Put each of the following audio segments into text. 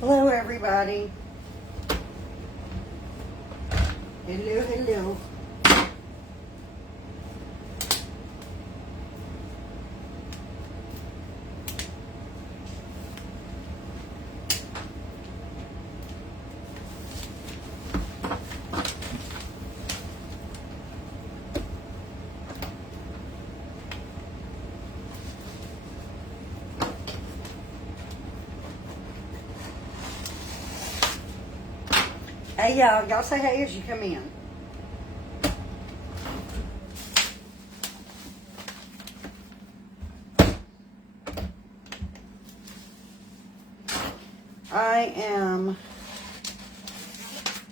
Hello, everybody. Hello, hello. Hey, y'all. Y'all say hey as you come in. I am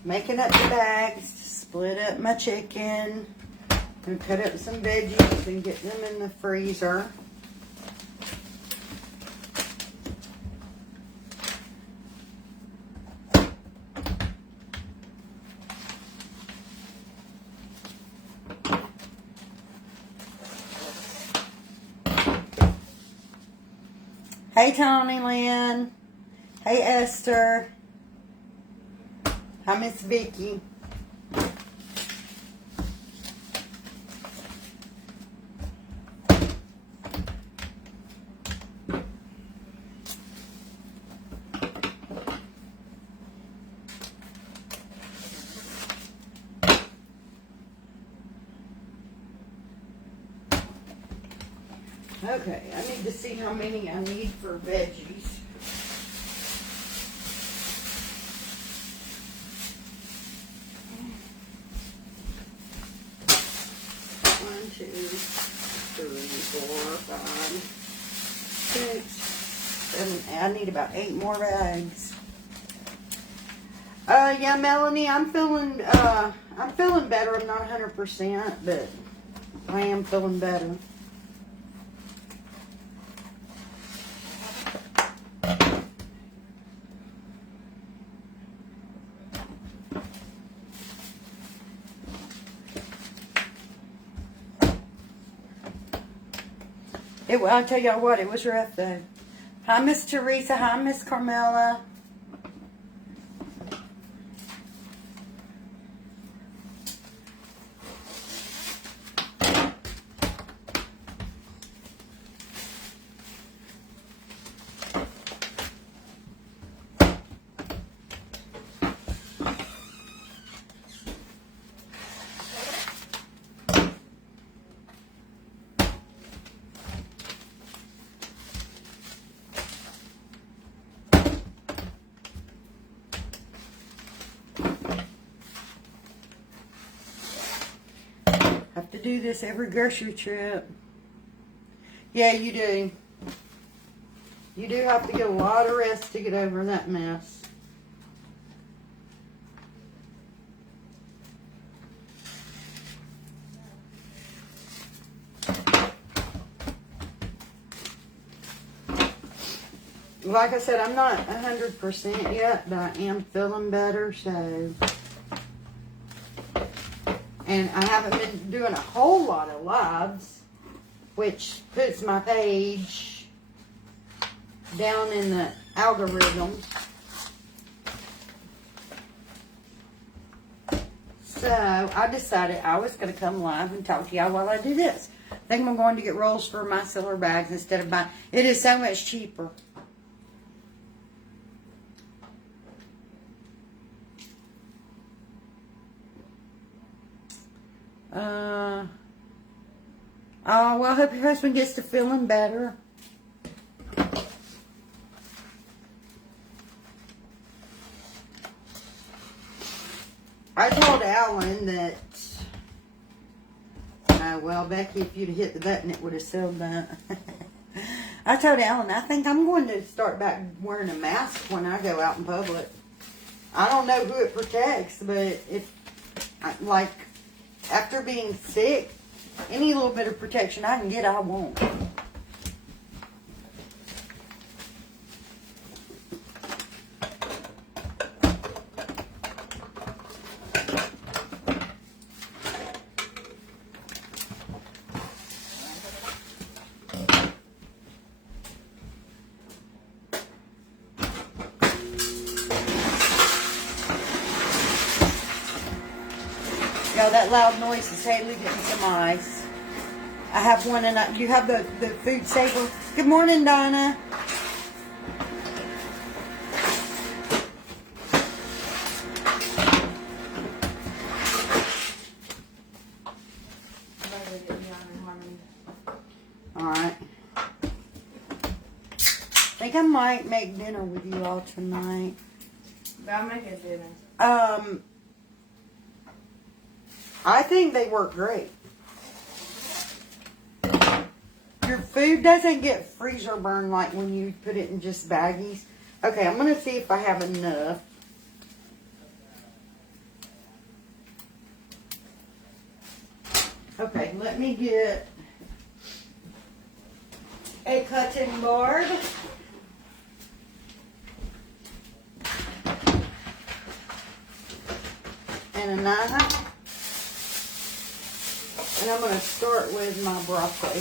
making up the bags, split up my chicken, and cut up some veggies and get them in the freezer. Hey, Tony Lynn. Hey, Esther. Hi, Miss Vicky. Okay, I need to see how many I need for veggies. One, two, three, 4, 5, 6, 7. I need about 8 more bags. Yeah, Melanie, I'm feeling better. I'm not 100%, but I am feeling better. I'll tell y'all what, it was rough though. Hi, Miss Teresa. Hi, Miss Carmela. Have to do this every grocery trip. Yeah, you do. You do have to get a lot of rest to get over that mess. Like I said, I'm not 100% yet, but I am feeling better, so. And I haven't been doing a whole lot of lives, which puts my page down in the algorithm. So I decided I was going to come live and talk to y'all while I do this. I think I'm going to get rolls for my silver bags instead of buying. It is so much cheaper. Oh, well, I hope your husband gets to feeling better. I told Alan that, well, Becky, if you'd hit the button, it would have sealed that. I told Alan, I think I'm going to start back wearing a mask when I go out in public. I don't know who it protects, but if, like, after being sick, any little bit of protection I can get, I won't. Oh, that loud noise is Haley getting some ice. I have one, and you have the food saver. Good morning, Donna. Alright. I think I might make dinner with you all tonight. But I'm making dinner. I think they work great. Your food doesn't get freezer burn like when you put it in just baggies. Okay, I'm going to see if I have enough. Okay, let me get a cutting board. And a knife. And I'm going to start with my broccoli.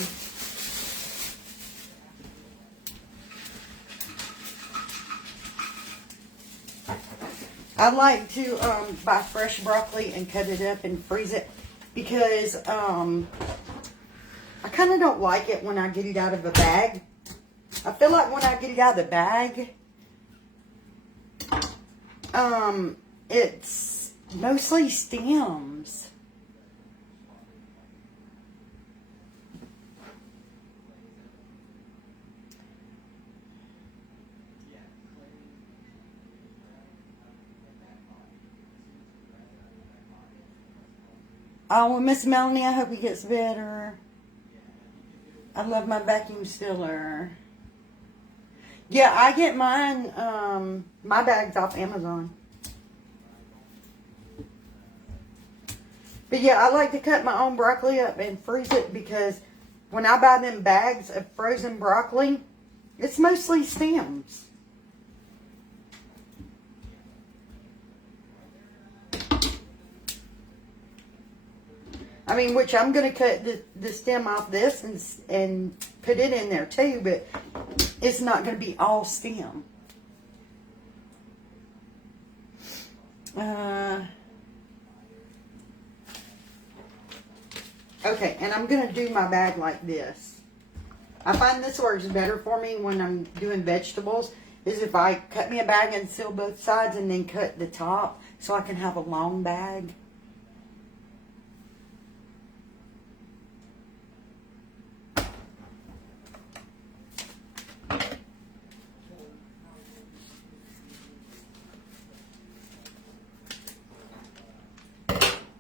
I like to buy fresh broccoli and cut it up and freeze it because I kind of don't like it when I get it out of a bag. I feel like when I get it out of the bag, it's mostly stems. Oh, well, Miss Melanie, I hope he gets better. I love my vacuum sealer. Yeah, I get mine, my bags off Amazon. But yeah, I like to cut my own broccoli up and freeze it because when I buy them bags of frozen broccoli, it's mostly stems. I mean, which I'm going to cut the stem off this and put it in there too, but it's not going to be all stem. Okay, and I'm going to do my bag like this. I find this works better for me when I'm doing vegetables, is if I cut me a bag and seal both sides and then cut the top so I can have a long bag.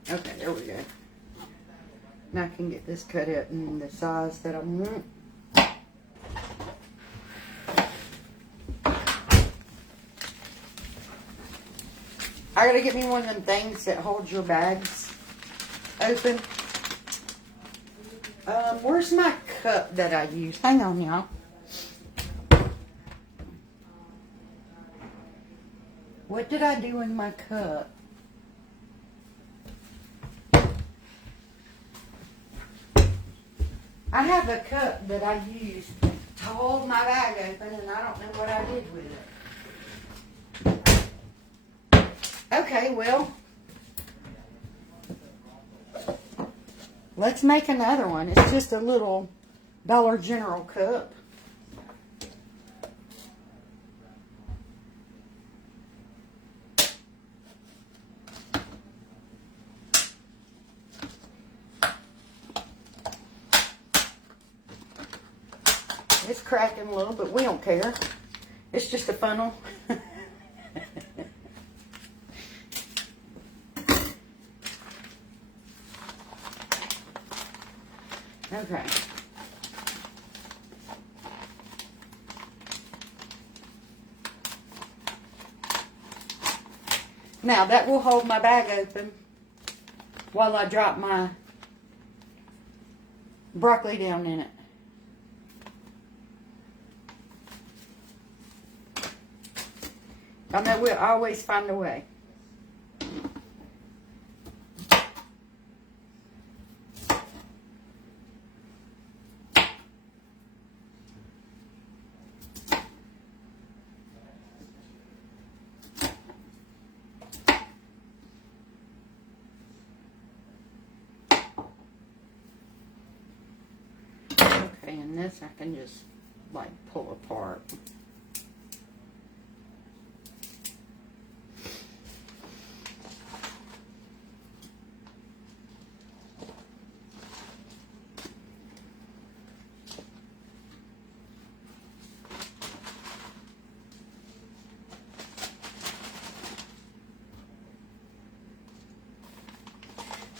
Okay, there we go. Now I can get this cut out in the size that I want. I gotta get me one of them things that holds your bags open. Where's my cup that I use? Hang on, y'all. What did I do with my cup? I have a cup that I use to hold my bag open, and I don't know what I did with it. Okay, well, let's make another one. It's just a little Dollar General cup. It's cracking a little, but we don't care. It's just a funnel. Okay. Now that will hold my bag open while I drop my broccoli down in it. I know we'll always find a way. and this I can just like pull apart.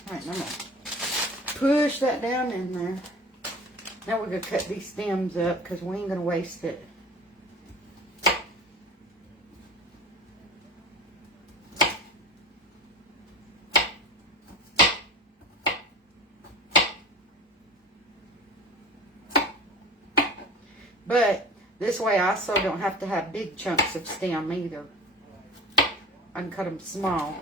Alright, I'm gonna push that down in there. Now we're gonna cut these stems up because we ain't gonna waste it. But this way I also don't have to have big chunks of stem either. I can cut them small.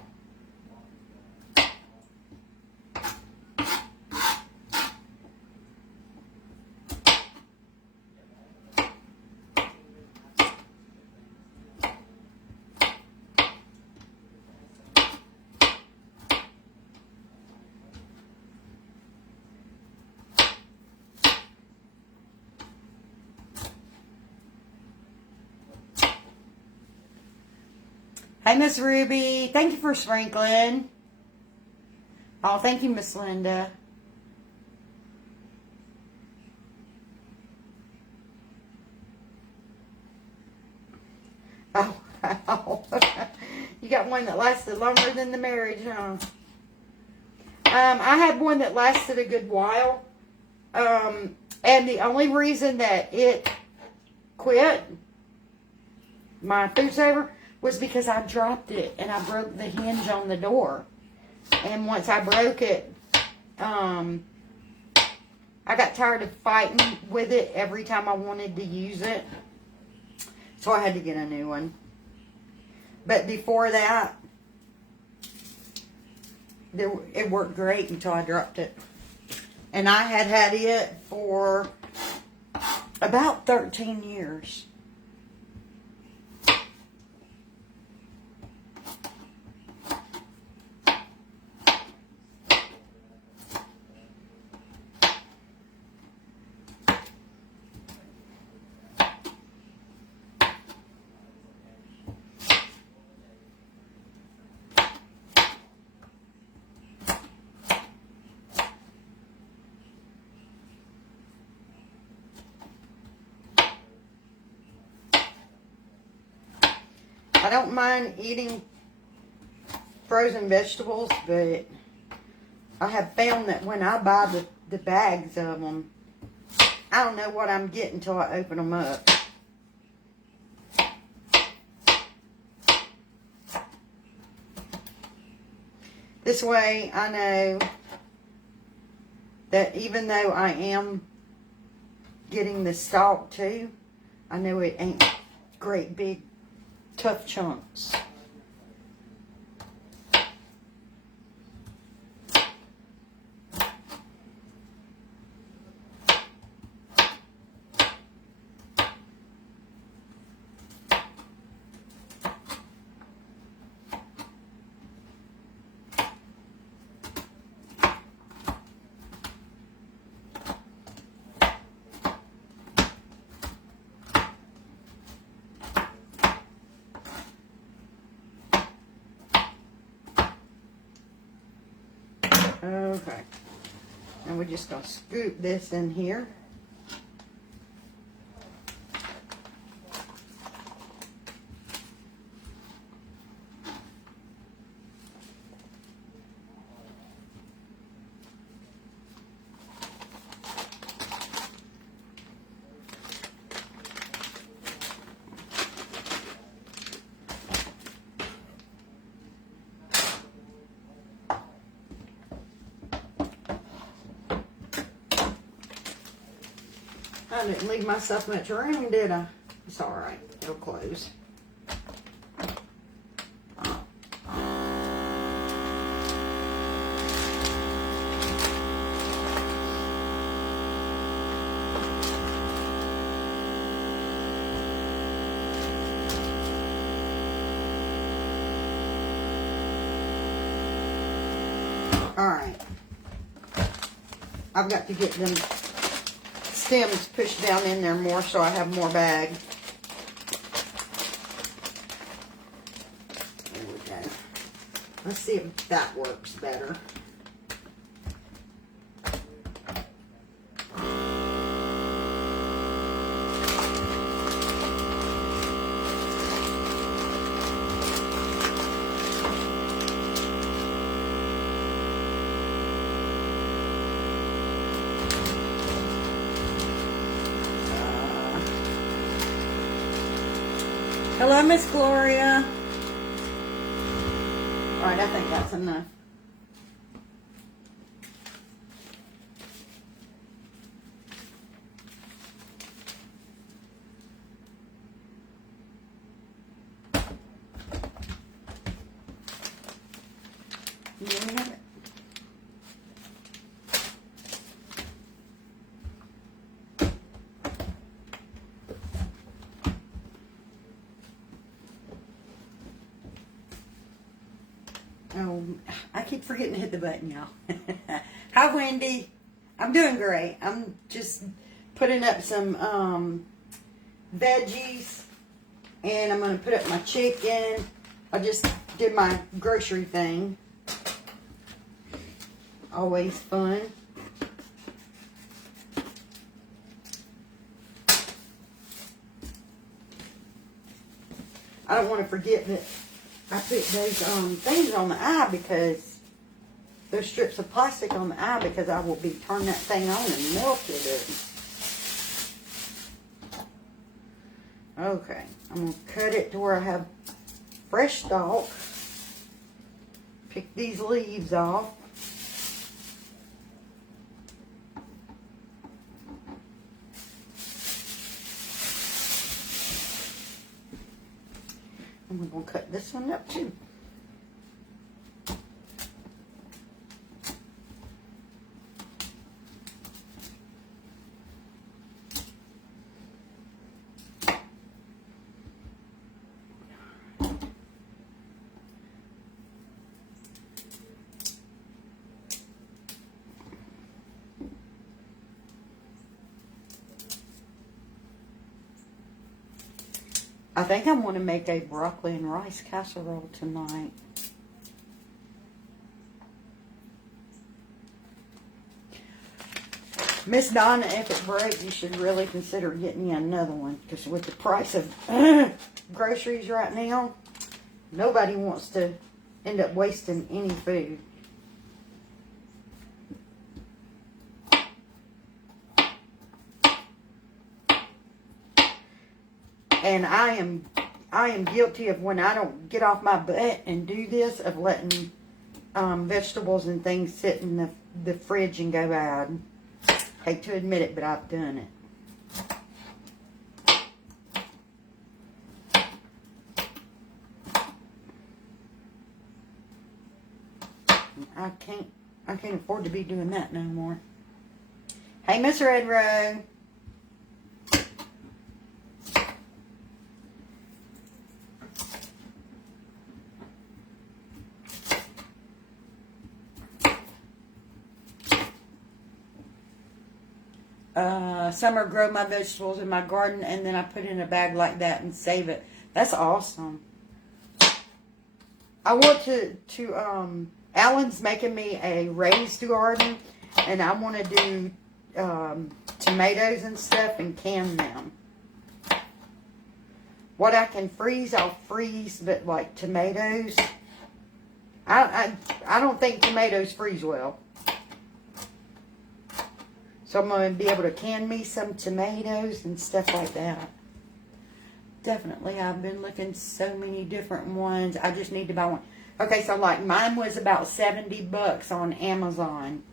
Hey, Miss Ruby. Thank you for sprinkling. Oh, thank you, Miss Linda. Oh, wow. You got one that lasted longer than the marriage, huh? I had one that lasted a good while. And the only reason that it quit, my food saver, was because I dropped it and I broke the hinge on the door. And once I broke it, I got tired of fighting with it every time I wanted to use it. So I had to get a new one. But before that, it worked great until I dropped it. And I had it for about 13 years. I don't mind eating frozen vegetables, but I have found that when I buy the bags of them, I don't know what I'm getting until I open them up. This way I know that even though I am getting the stalk too, I know it ain't great big tough chunks. Okay, and we're just going to scoop this in here. I didn't leave myself much room, did I? It's alright. It'll close. Alright. I've got to get them stems pushed down in there more so I have more bag. There we go. Let's see if that works better. Hello, Miss Gloria. All right, I think that's enough. You have it? Oh, I keep forgetting to hit the button, y'all. Hi, Wendy. I'm doing great. I'm just putting up some veggies, and I'm going to put up my chicken. I just did my grocery thing. Always fun. I don't want to forget that I put those things on the eye, because those strips of plastic on the eye, because I will be turning that thing on and melt it. Okay, I'm going to cut it to where I have fresh stalk. Pick these leaves off. And we're going to cut this one up too. I think I'm going to make a broccoli and rice casserole tonight. Miss Donna, if it breaks, you should really consider getting you another one. Because with the price of groceries right now, nobody wants to end up wasting any food. And I am guilty of, when I don't get off my butt and do this, of letting vegetables and things sit in the fridge and go bad. Hate to admit it, but I've done it. I can't afford to be doing that no more. Hey, Miss Red Row. Summer grow my vegetables in my garden, and then I put it in a bag like that and save it. That's awesome. I want to Alan's making me a raised garden, and I want to do tomatoes and stuff and can them. What I can freeze, I'll freeze, but like tomatoes, I don't think tomatoes freeze well. So I'm going to be able to can me some tomatoes and stuff like that. Definitely, I've been looking so many different ones. I just need to buy one. Okay, so like mine was about $70 on Amazon.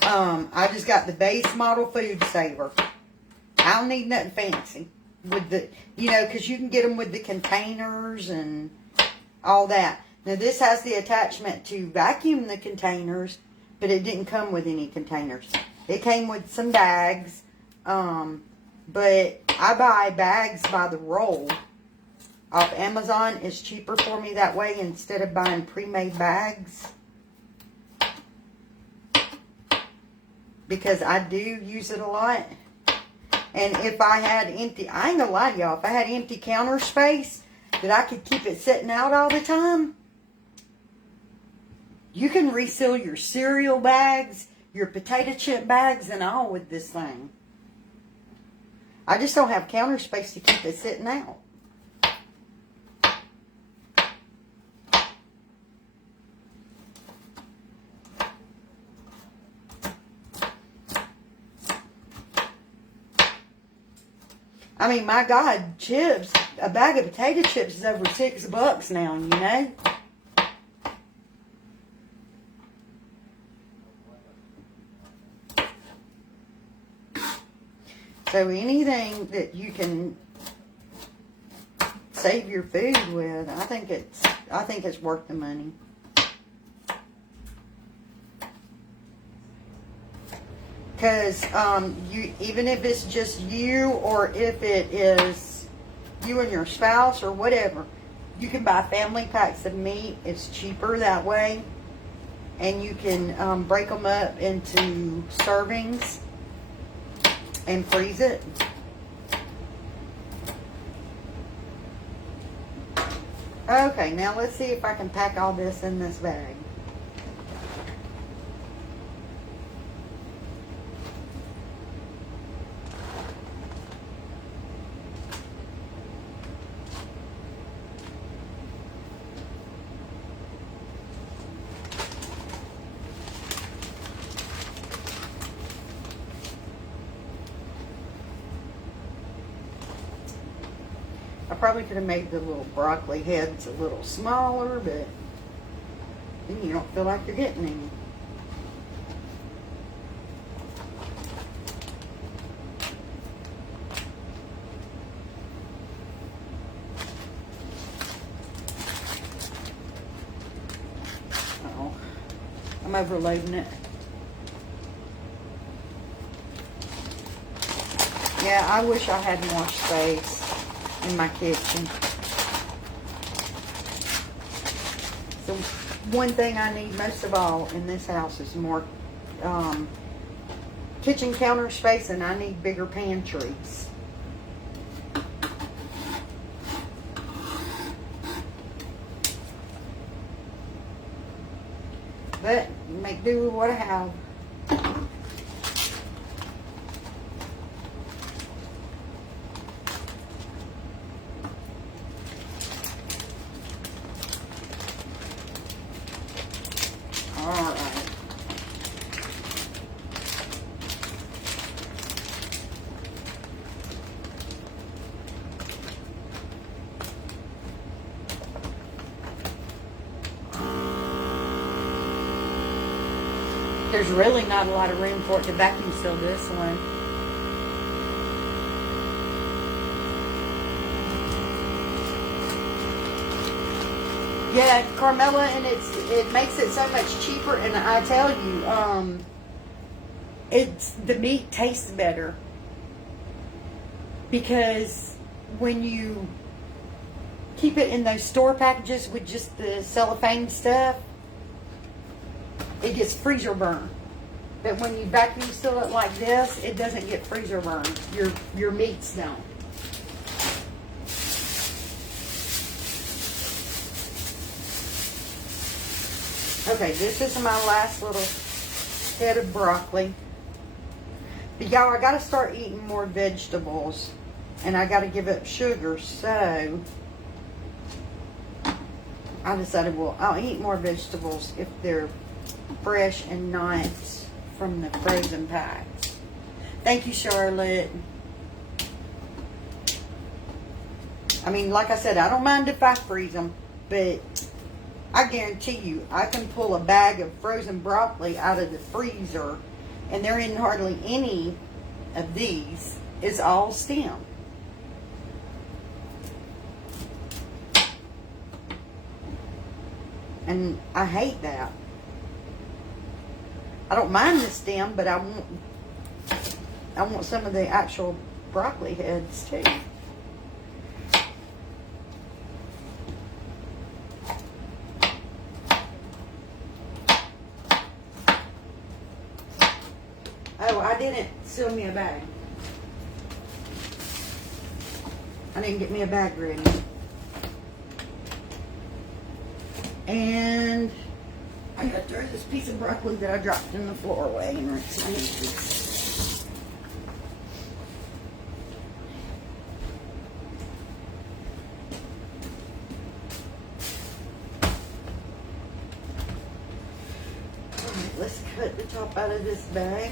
I just got the base model food saver. I don't need nothing fancy with the, because you can get them with the containers and all that. Now this has the attachment to vacuum the containers, but it didn't come with any containers. It came with some bags, but I buy bags by the roll off Amazon. It's cheaper for me that way instead of buying pre-made bags. because I do use it a lot. And if I had empty, I ain't gonna lie to y'all, if I had empty counter space that I could keep it sitting out all the time, you can reseal your cereal bags, your potato chip bags, and all with this thing. I just don't have counter space to keep it sitting out. I mean, my God, chips, a bag of potato chips is over $6 now, you know? So anything that you can save your food with, I think it's worth the money. Because you, even if it's just you, or if it is you and your spouse or whatever, you can buy family packs of meat. It's cheaper that way, and you can break them up into servings and freeze it. Okay, now let's see if I can pack all this in this bag. I probably could have made the little broccoli heads a little smaller, but then you don't feel like you're getting any. Oh, I'm overloading it. Yeah, I wish I had more space in my kitchen. So one thing I need most of all in this house is more kitchen counter space, and I need bigger pantries. But make do with what I have. Alright. There's really not a lot of room for it to vacuum seal this one. Yeah, Carmela, and it makes it so much cheaper. And I tell you, the meat tastes better, because when you keep it in those store packages with just the cellophane stuff, it gets freezer burn. But when you vacuum seal it like this, it doesn't get freezer burn. Your meats don't. Okay, this is my last little head of broccoli. But y'all, I gotta start eating more vegetables, and I gotta give up sugar, so I decided, well, I'll eat more vegetables if they're fresh and not from the frozen packs. Thank you, Charlotte. I mean, like I said, I don't mind if I freeze them, but I guarantee you, I can pull a bag of frozen broccoli out of the freezer, and there isn't hardly any of these. It's all stem. And I hate that. I don't mind the stem, but I want some of the actual broccoli heads too. didn't seal me a bag. I didn't get me a bag ready. And I gotta throw this piece of broccoli that I dropped in the floor away and rinse my hands. Alright, let's cut the top out of this bag.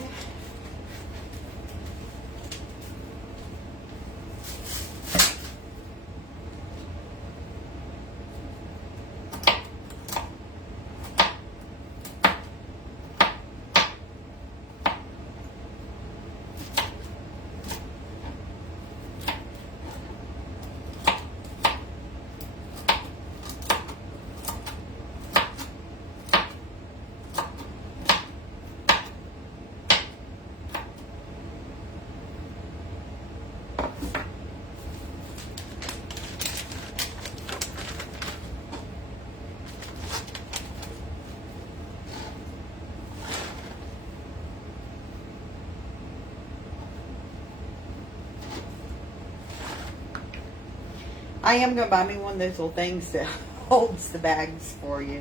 I am going to buy me one of those little things that holds the bags for you.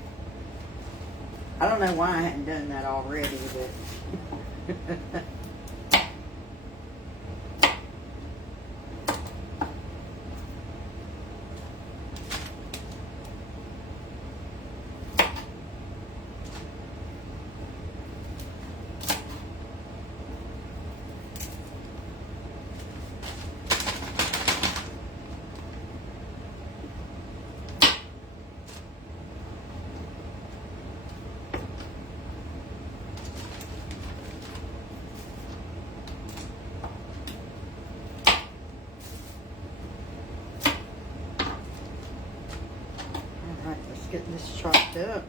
I don't know why I hadn't done that already, but... Alright, let's get this chopped up.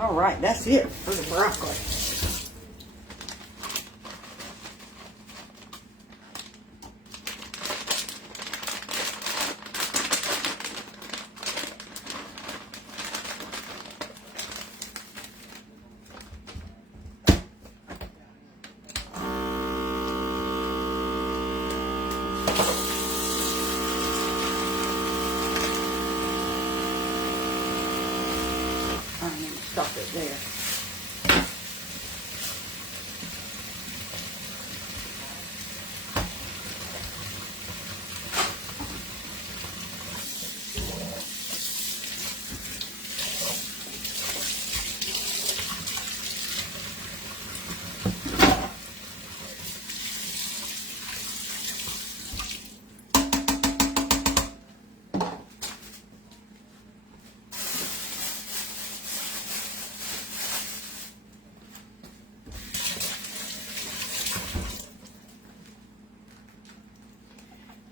All right, that's it for the broccoli. I'm going to stop it there.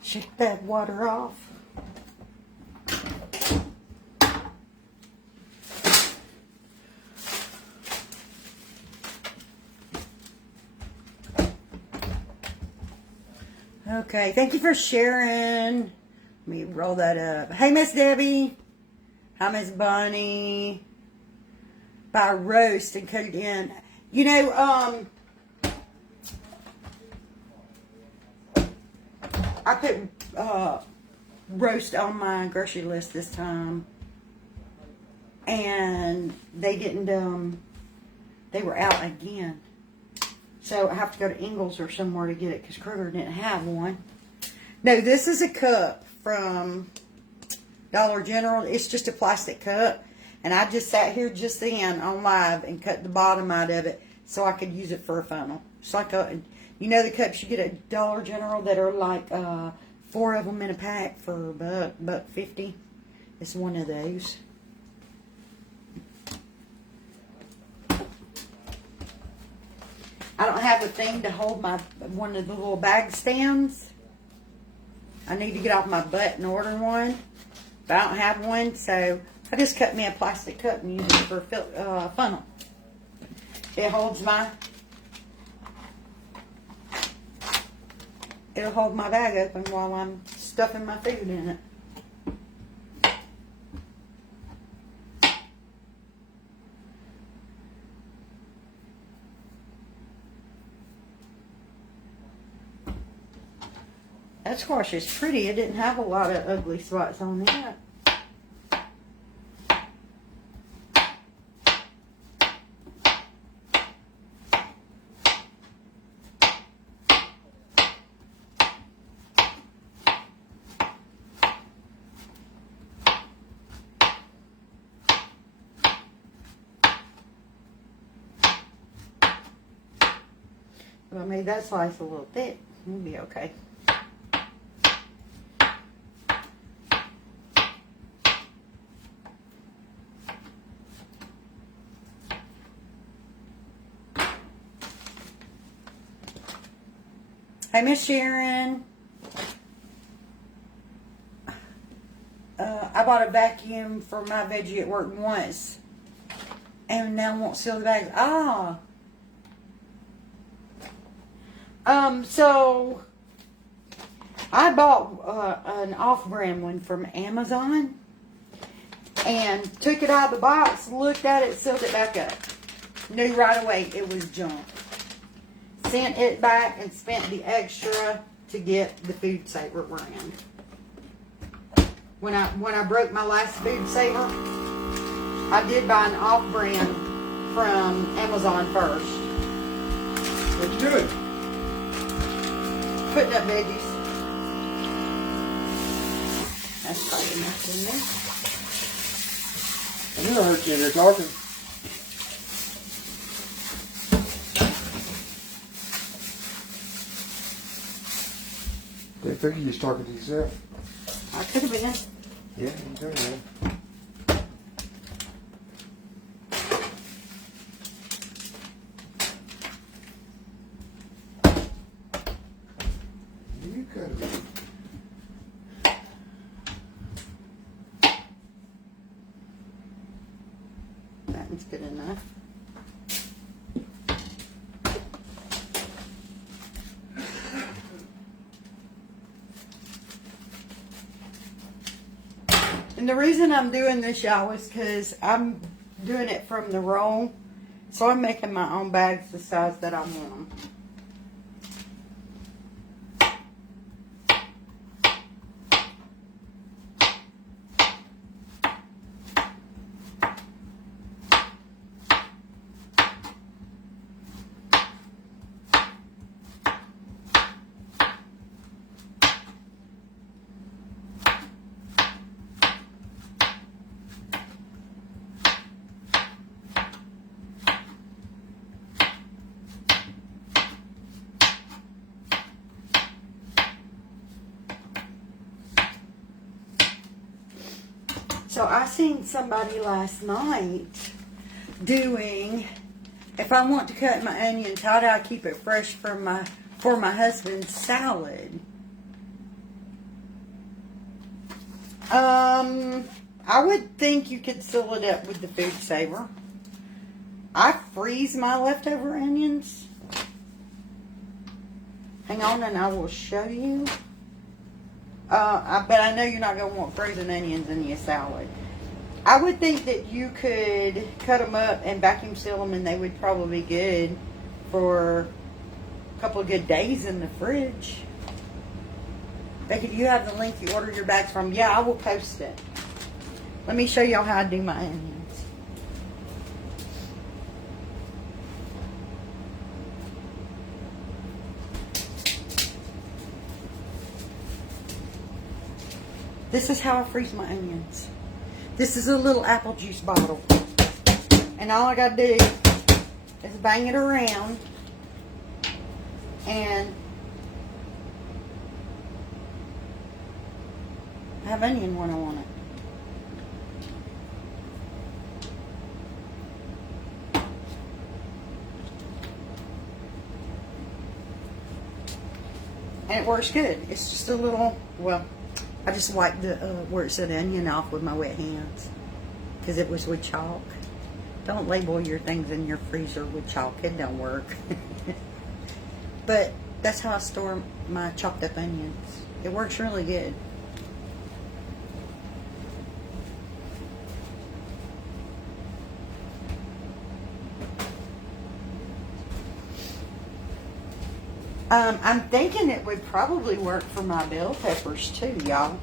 Shake that water off. Okay, thank you for sharing. Let me roll that up. Hey, Miss Debbie. Hi, Miss Bonnie. By roast and cooked in. You know, I put roast on my grocery list this time, and they didn't. They were out again, so I have to go to Ingles or somewhere to get it because Kroger didn't have one. No, this is a cup from Dollar General. It's just a plastic cup, and I just sat here just then on live and cut the bottom out of it so I could use it for a funnel. It's like you know the cups you get at Dollar General that are like 4 of them in a pack for $1.50. It's one of those. I don't have a thing to hold one of the little bag stands. I need to get off my butt and order one, but I don't have one, so I just cut me a plastic cup and use it for a funnel. It holds it'll hold my bag open while I'm stuffing my food in it. That squash is pretty. It didn't have a lot of ugly spots on it. But I made that slice a little thick. It'll be okay. Hey, Miss Sharon. I bought a vacuum for my veggie at work once, and now won't seal the bags. So I bought an off-brand one from Amazon and took it out of the box, looked at it, sealed it back up. Knew right away it was junk. Sent it back and spent the extra to get the Food Saver brand. When I broke my last Food Saver, I did buy an off-brand from Amazon first. What you doing? Putting up veggies. That's probably enough in there. I knew I heard you in there talking. They figure you was talking to yourself. I could have been. Yeah, you doing that. You could have been. That one's good enough. And the reason I'm doing this, y'all, is because I'm doing it from the roll. So I'm making my own bags the size that I want them. So I seen somebody last night doing, if I want to cut my onions, how do I keep it fresh for my husband's salad? I would think you could seal it up with the Food Saver. I freeze my leftover onions. Hang on and I will show you. But I know you're not going to want frozen onions in your salad. I would think that you could cut them up and vacuum seal them, and they would probably be good for a couple of good days in the fridge. Becky, do you have the link you ordered your bags from? Yeah, I will post it. Let me show y'all how I do my onions. This is how I freeze my onions. This is a little apple juice bottle. And all I gotta do is bang it around and have onion when I want it. And it works good. It's just a little, well, I just wiped the where it said onion off with my wet hands because it was with chalk. Don't label your things in your freezer with chalk. It don't work. But that's how I store my chopped up onions. It works really good. I'm thinking it would probably work for my bell peppers too, y'all.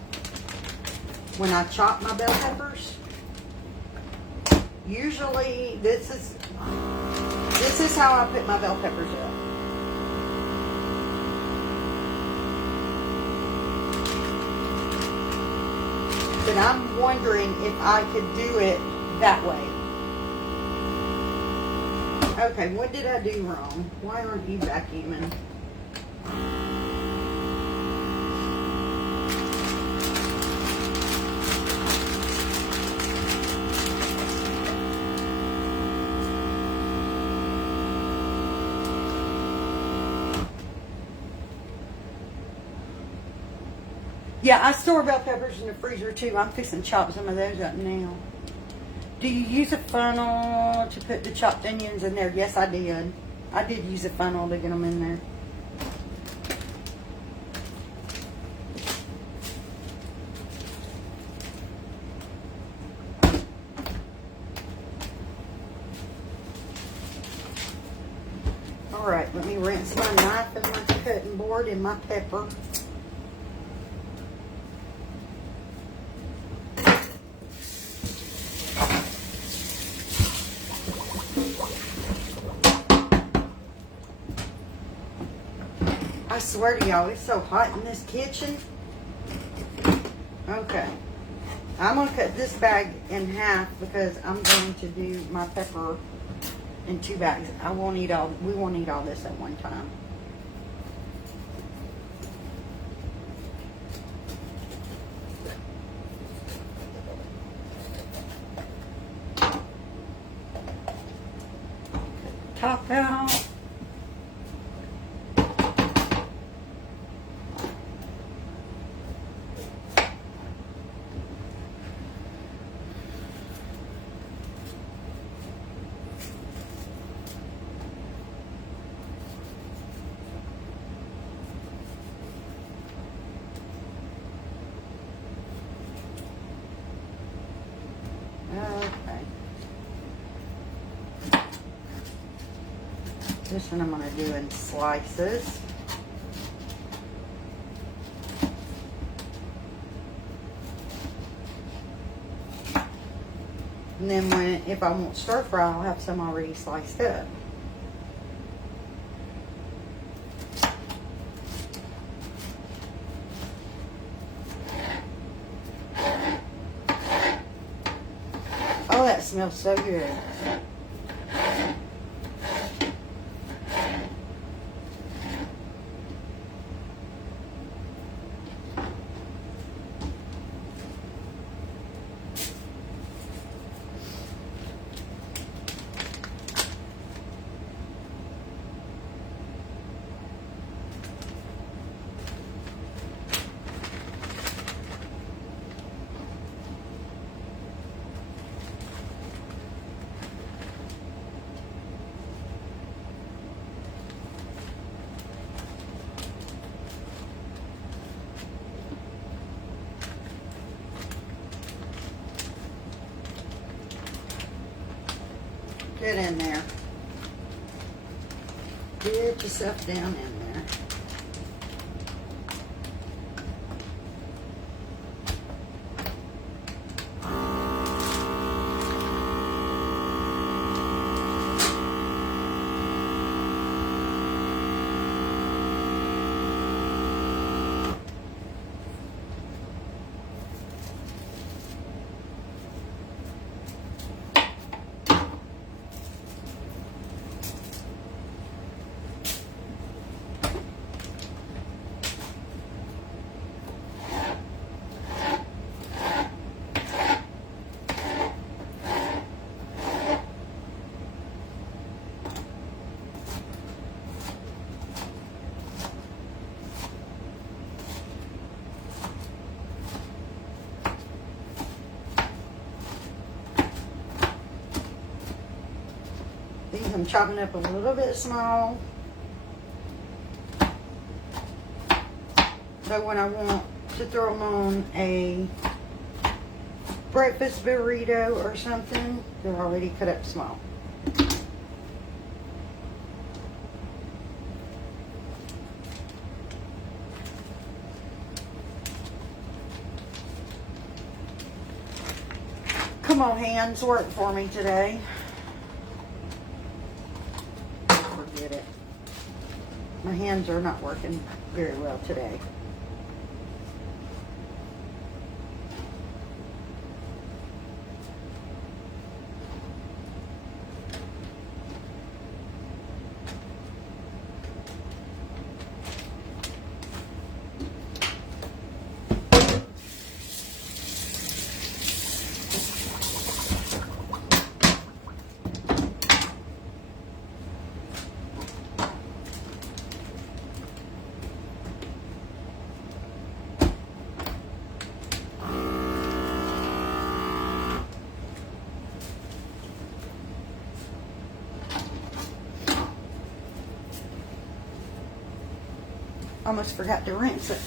When I chop my bell peppers, usually this is how I put my bell peppers up. But I'm wondering if I could do it that way. Okay, what did I do wrong? Why aren't you vacuuming? Yeah, I store bell peppers in the freezer too. I'm fixing to chop some of those up now. Do you use a funnel to put the chopped onions in there? Yes, I did. I did use a funnel to get them in there. All right, let me rinse my knife and my cutting board and my pepper. I swear to y'all, it's so hot in this kitchen. Okay. I'm going to cut this bag in half because I'm going to do my pepper in 2 bags. We won't eat all this at one time. Top out. This one I'm going to do in slices. And then if I want stir fry, I'll have some already sliced up. Oh, that smells so good. Get in there. Get yourself down in there. These I'm chopping up a little bit small. But when I want to throw them on a breakfast burrito or something, they're already cut up small. Come on, hands, work for me today. Forget it. My hands are not working very well today. Almost forgot to rinse it.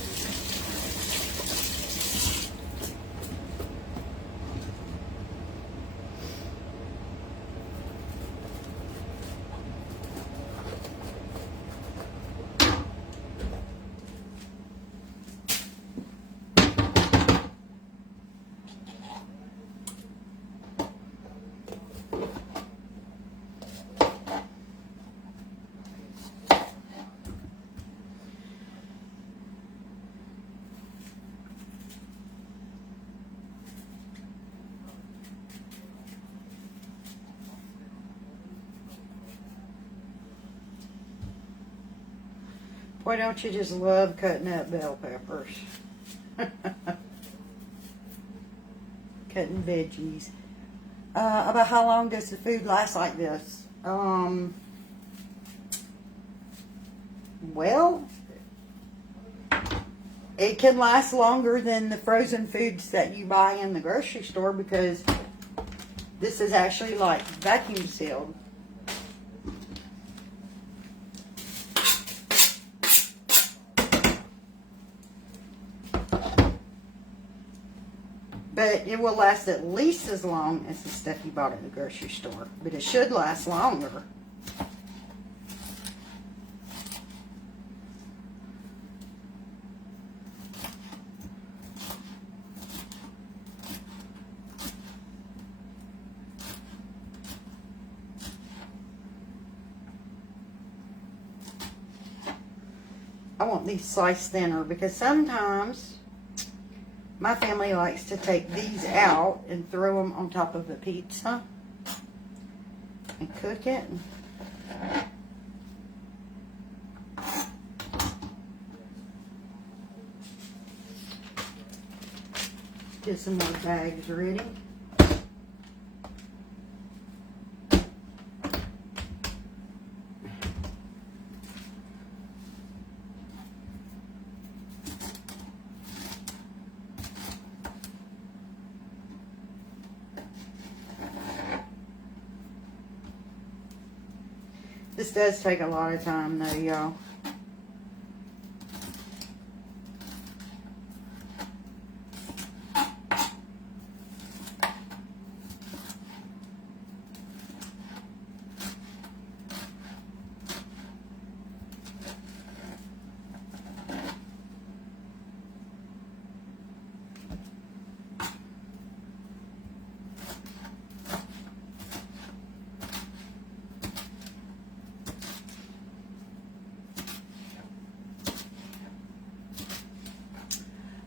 Why don't you just love cutting up bell peppers? Cutting veggies. About how long does the food last like this? Well, it can last longer than the frozen foods that you buy in the grocery store because this is actually like vacuum sealed. But it will last at least as long as the stuff you bought at the grocery store. But it should last longer. I want these sliced thinner because sometimes my family likes to take these out and throw them on top of a pizza and cook it. Get some more bags ready. This does take a lot of time though, y'all.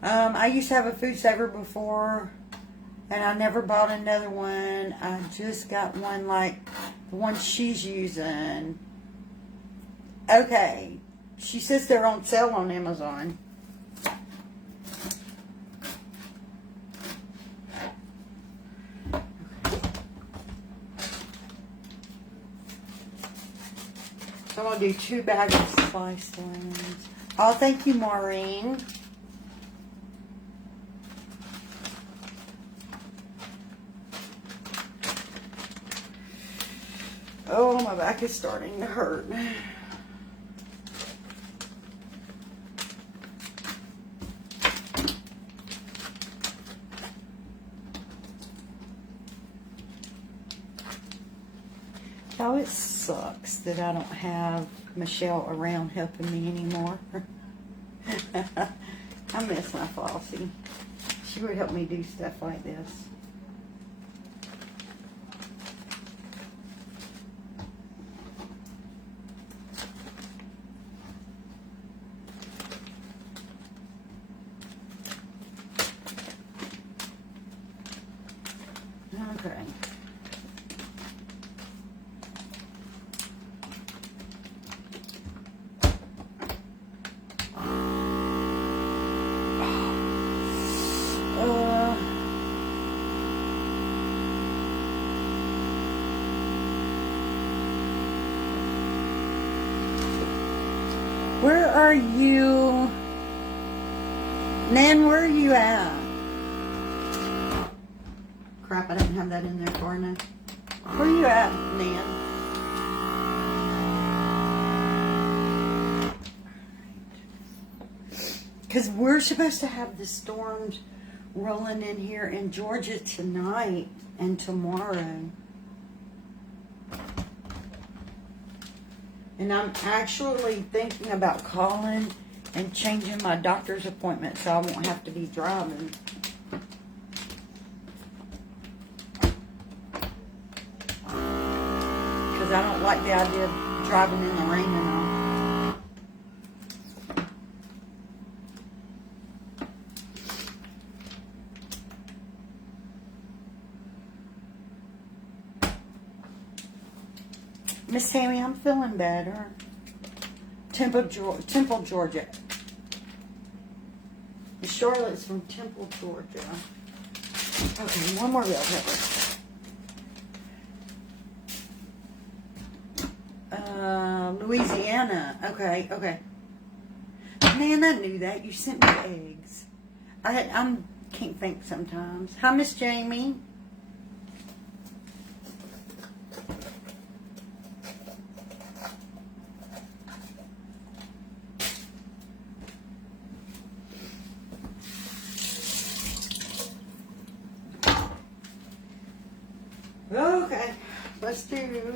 I used to have a food saver before, and I never bought another one. I just got one like the one she's using. Okay. She says they're on sale on Amazon. So I'm going to do 2 bags of sliced lemons. Oh, thank you, Maureen. Oh, my back is starting to hurt. Oh, it sucks that I don't have Michelle around helping me anymore. I miss my Flossie. She would help me do stuff like this. Okay. Where are you? Nan, where are you at? Crap, I didn't have that in there for now. Where are you at, Nan? Because we're supposed to have the storms rolling in here in Georgia tonight and tomorrow. And I'm actually thinking about calling and changing my doctor's appointment so I won't have to be driving. Because I don't like the idea of driving in the rain and all. Miss Tammy, I'm feeling better. Temple, Georgia. Miss Charlotte's from Temple, Georgia. Okay, one more bell pepper. Louisiana. Okay, okay. Man, I knew that. You sent me eggs. I can't think sometimes. Hi, Miss Jamie. Okay, let's do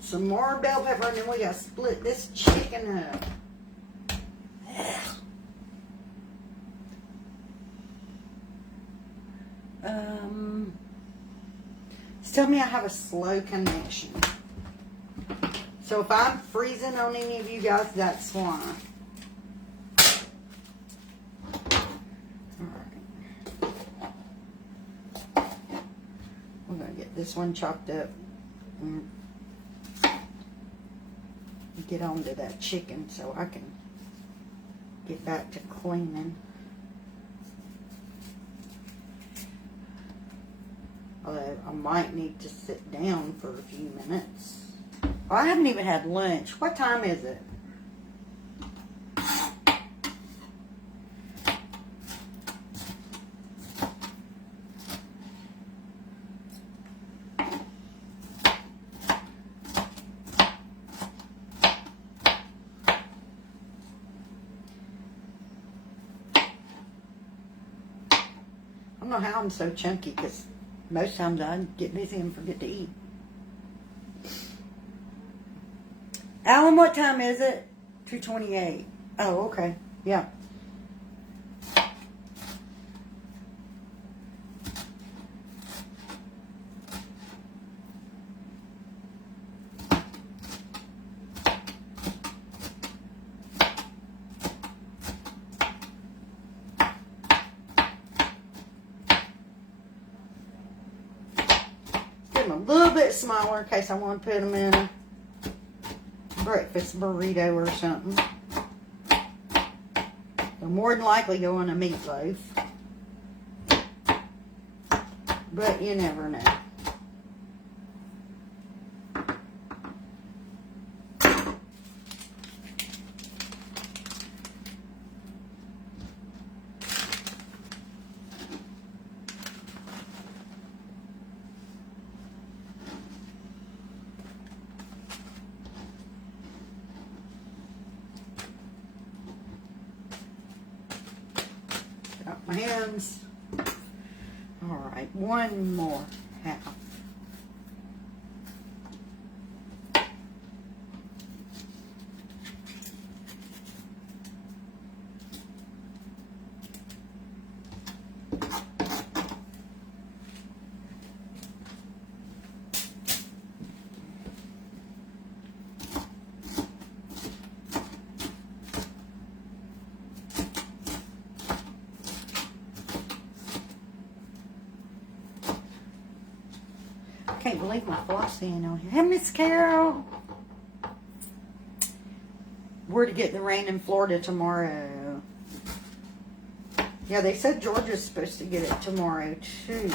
some more bell pepper and then we gotta split this chicken up. Tell me I have a slow connection. So if I'm freezing on any of you guys, that's why. We're going to get this one chopped up and get on to that chicken so I can get back to cleaning. Although I might need to sit down for a few minutes. Oh, I haven't even had lunch. What time is it? I don't know how I'm so chunky because most times I get busy and forget to eat. Alan, what time is it? 2:28. Oh, okay. Yeah. bit smaller in case I want to put them in a breakfast burrito or something. They'll more than likely go in a meatloaf. But you never know. Got my hands. All right, one more half. I can't believe my floss ain't on here. Hey, Miss Carol. We're to get the rain in Florida tomorrow. Yeah, they said Georgia's supposed to get it tomorrow too.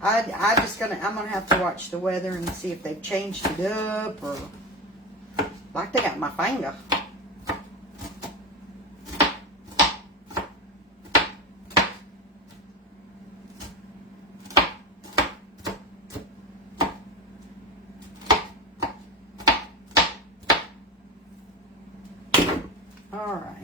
I'm gonna have to watch the weather and see if they've changed it up or like they got my finger. All right.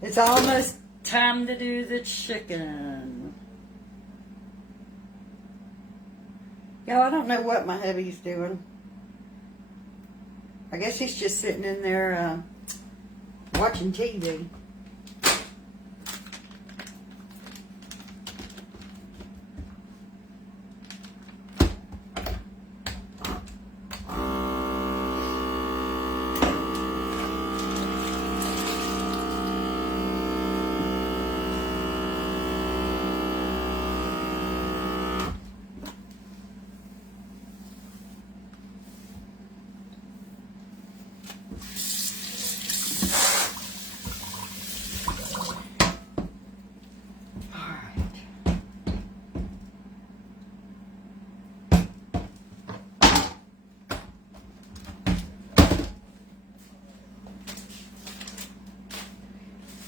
It's almost time to do the chicken. Y'all, I don't know what my hubby's doing. I guess he's just sitting in there watching TV.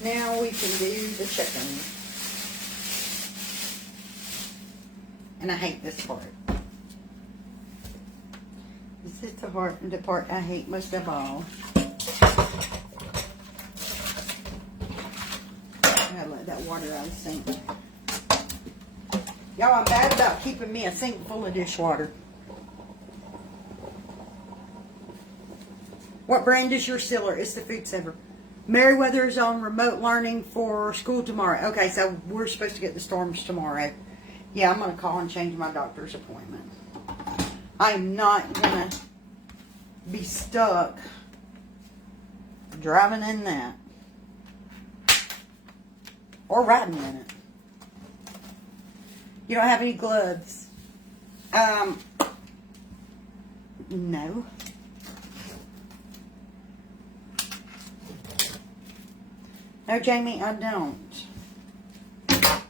Now we can do the chicken. And I hate this part. This is the part I hate most of all. I gotta let that water out of the sink. Y'all, I'm bad about keeping me a sink full of dishwater. What brand is your sealer? It's the Food Saver. Meriwether's on remote learning for school tomorrow. Okay, so we're supposed to get the storms tomorrow. Yeah, I'm going to call and change my doctor's appointment. I'm not going to be stuck driving in that. Or riding in it. You don't have any gloves? No. No, Jamie, I don't. But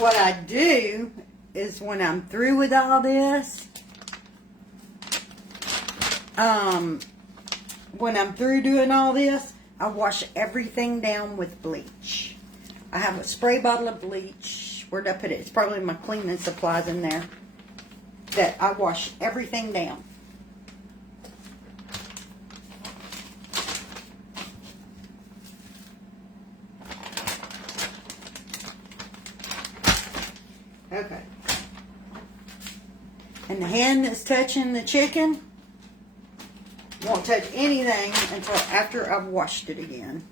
what I do is when I'm through with all this, when I'm through doing all this, I wash everything down with bleach. I have a spray bottle of bleach Where'd I put it? It's probably my cleaning supplies in there. That I wash everything down. Okay. And the hand that's touching the chicken won't touch anything until after I've washed it again.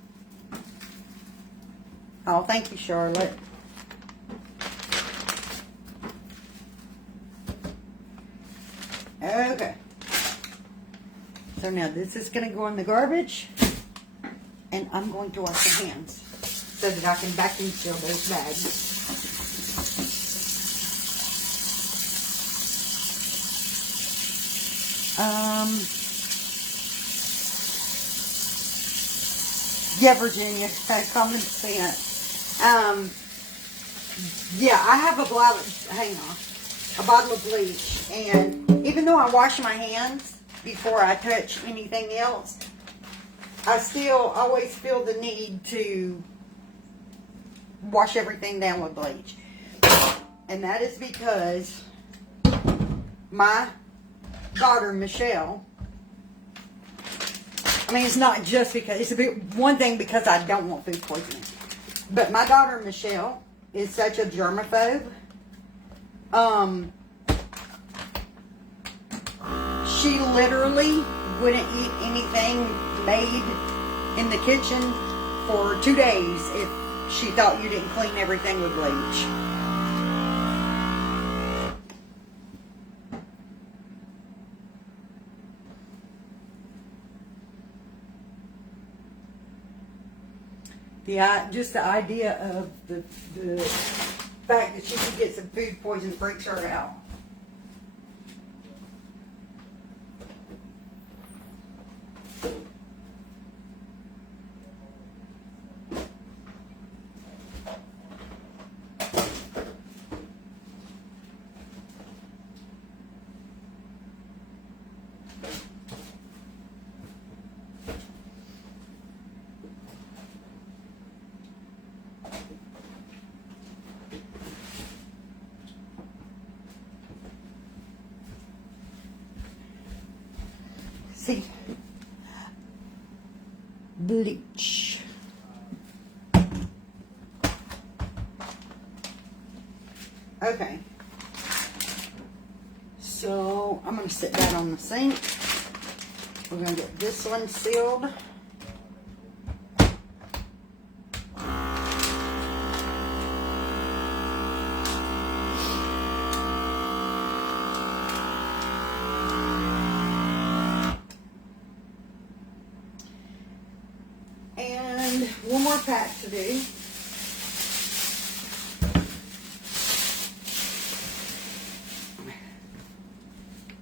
Oh, thank you, Charlotte. Okay. So now this is going to go in the garbage. And I'm going to wash my hands so that I can vacuum seal those bags. Yeah, Virginia, common sense. Yeah, I have a bottle, a bottle of bleach, and even though I wash my hands before I touch anything else, I still always feel the need to wash everything down with bleach. And that is because my daughter, Michelle, I mean, it's not just because, it's a bit, one thing because I don't want food poisoning. But my daughter, Michelle, is such a germaphobe. She literally wouldn't eat anything made in the kitchen for 2 days if she thought you didn't clean everything with bleach. Just the idea of the fact that she could get some food poison freaks her out. See, bleach. Okay, so I'm going to set that on the sink. We're going to get this one sealed. One more pack to do.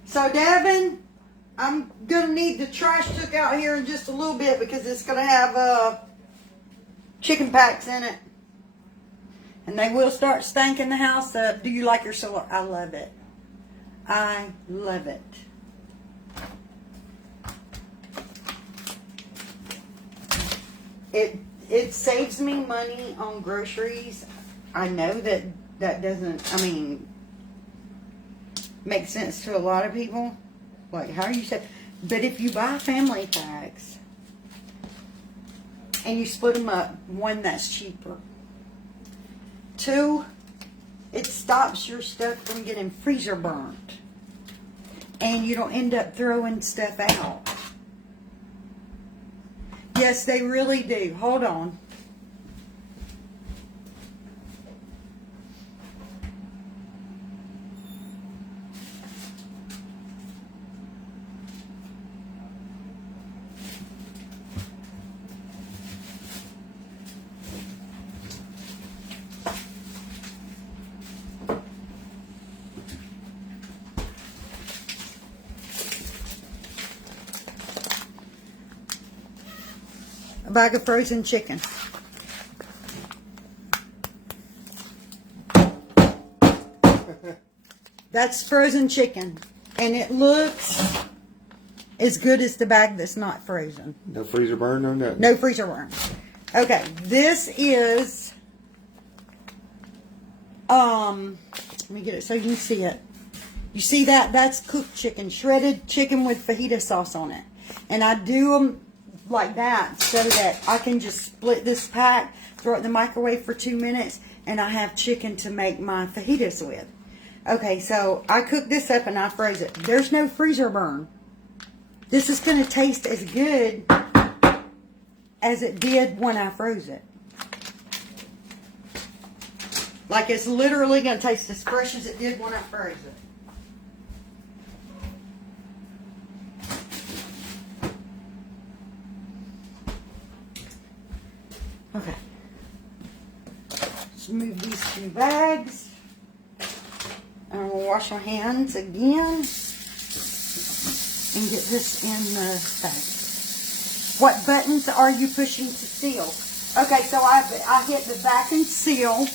So Devin, I'm gonna need the trash took out here in just a little bit because it's gonna have chicken packs in it, and they will start stanking the house up. Do you like your solar? I love it. I love it. It saves me money on groceries. I know that doesn't, I mean, make sense to a lot of people. Like, how you say, but if you buy family packs and you split them up, one, that's cheaper. Two, it stops your stuff from getting freezer burnt. And you don't end up throwing stuff out. Yes, they really do. Hold on. A bag of frozen chicken. That's frozen chicken. And it looks as good as the bag that's not frozen. No freezer burn, no nothing. No freezer burn. Okay, this is Let me get it so you can see it. You see that? That's cooked chicken, shredded chicken with fajita sauce on it. And I do them like that so that I can just split this pack, throw it in the microwave for 2 minutes, and I have chicken to make my fajitas with. Okay, so I cooked this up and I froze it. There's no freezer burn. This is going to taste as good as it did when I froze it. Like, it's literally going to taste as fresh as it did when I froze it. Okay. Let's move these 2 bags. I'm going to wash my hands again and get this in the bag. What buttons are you pushing to seal? Okay, so I hit the back and seal,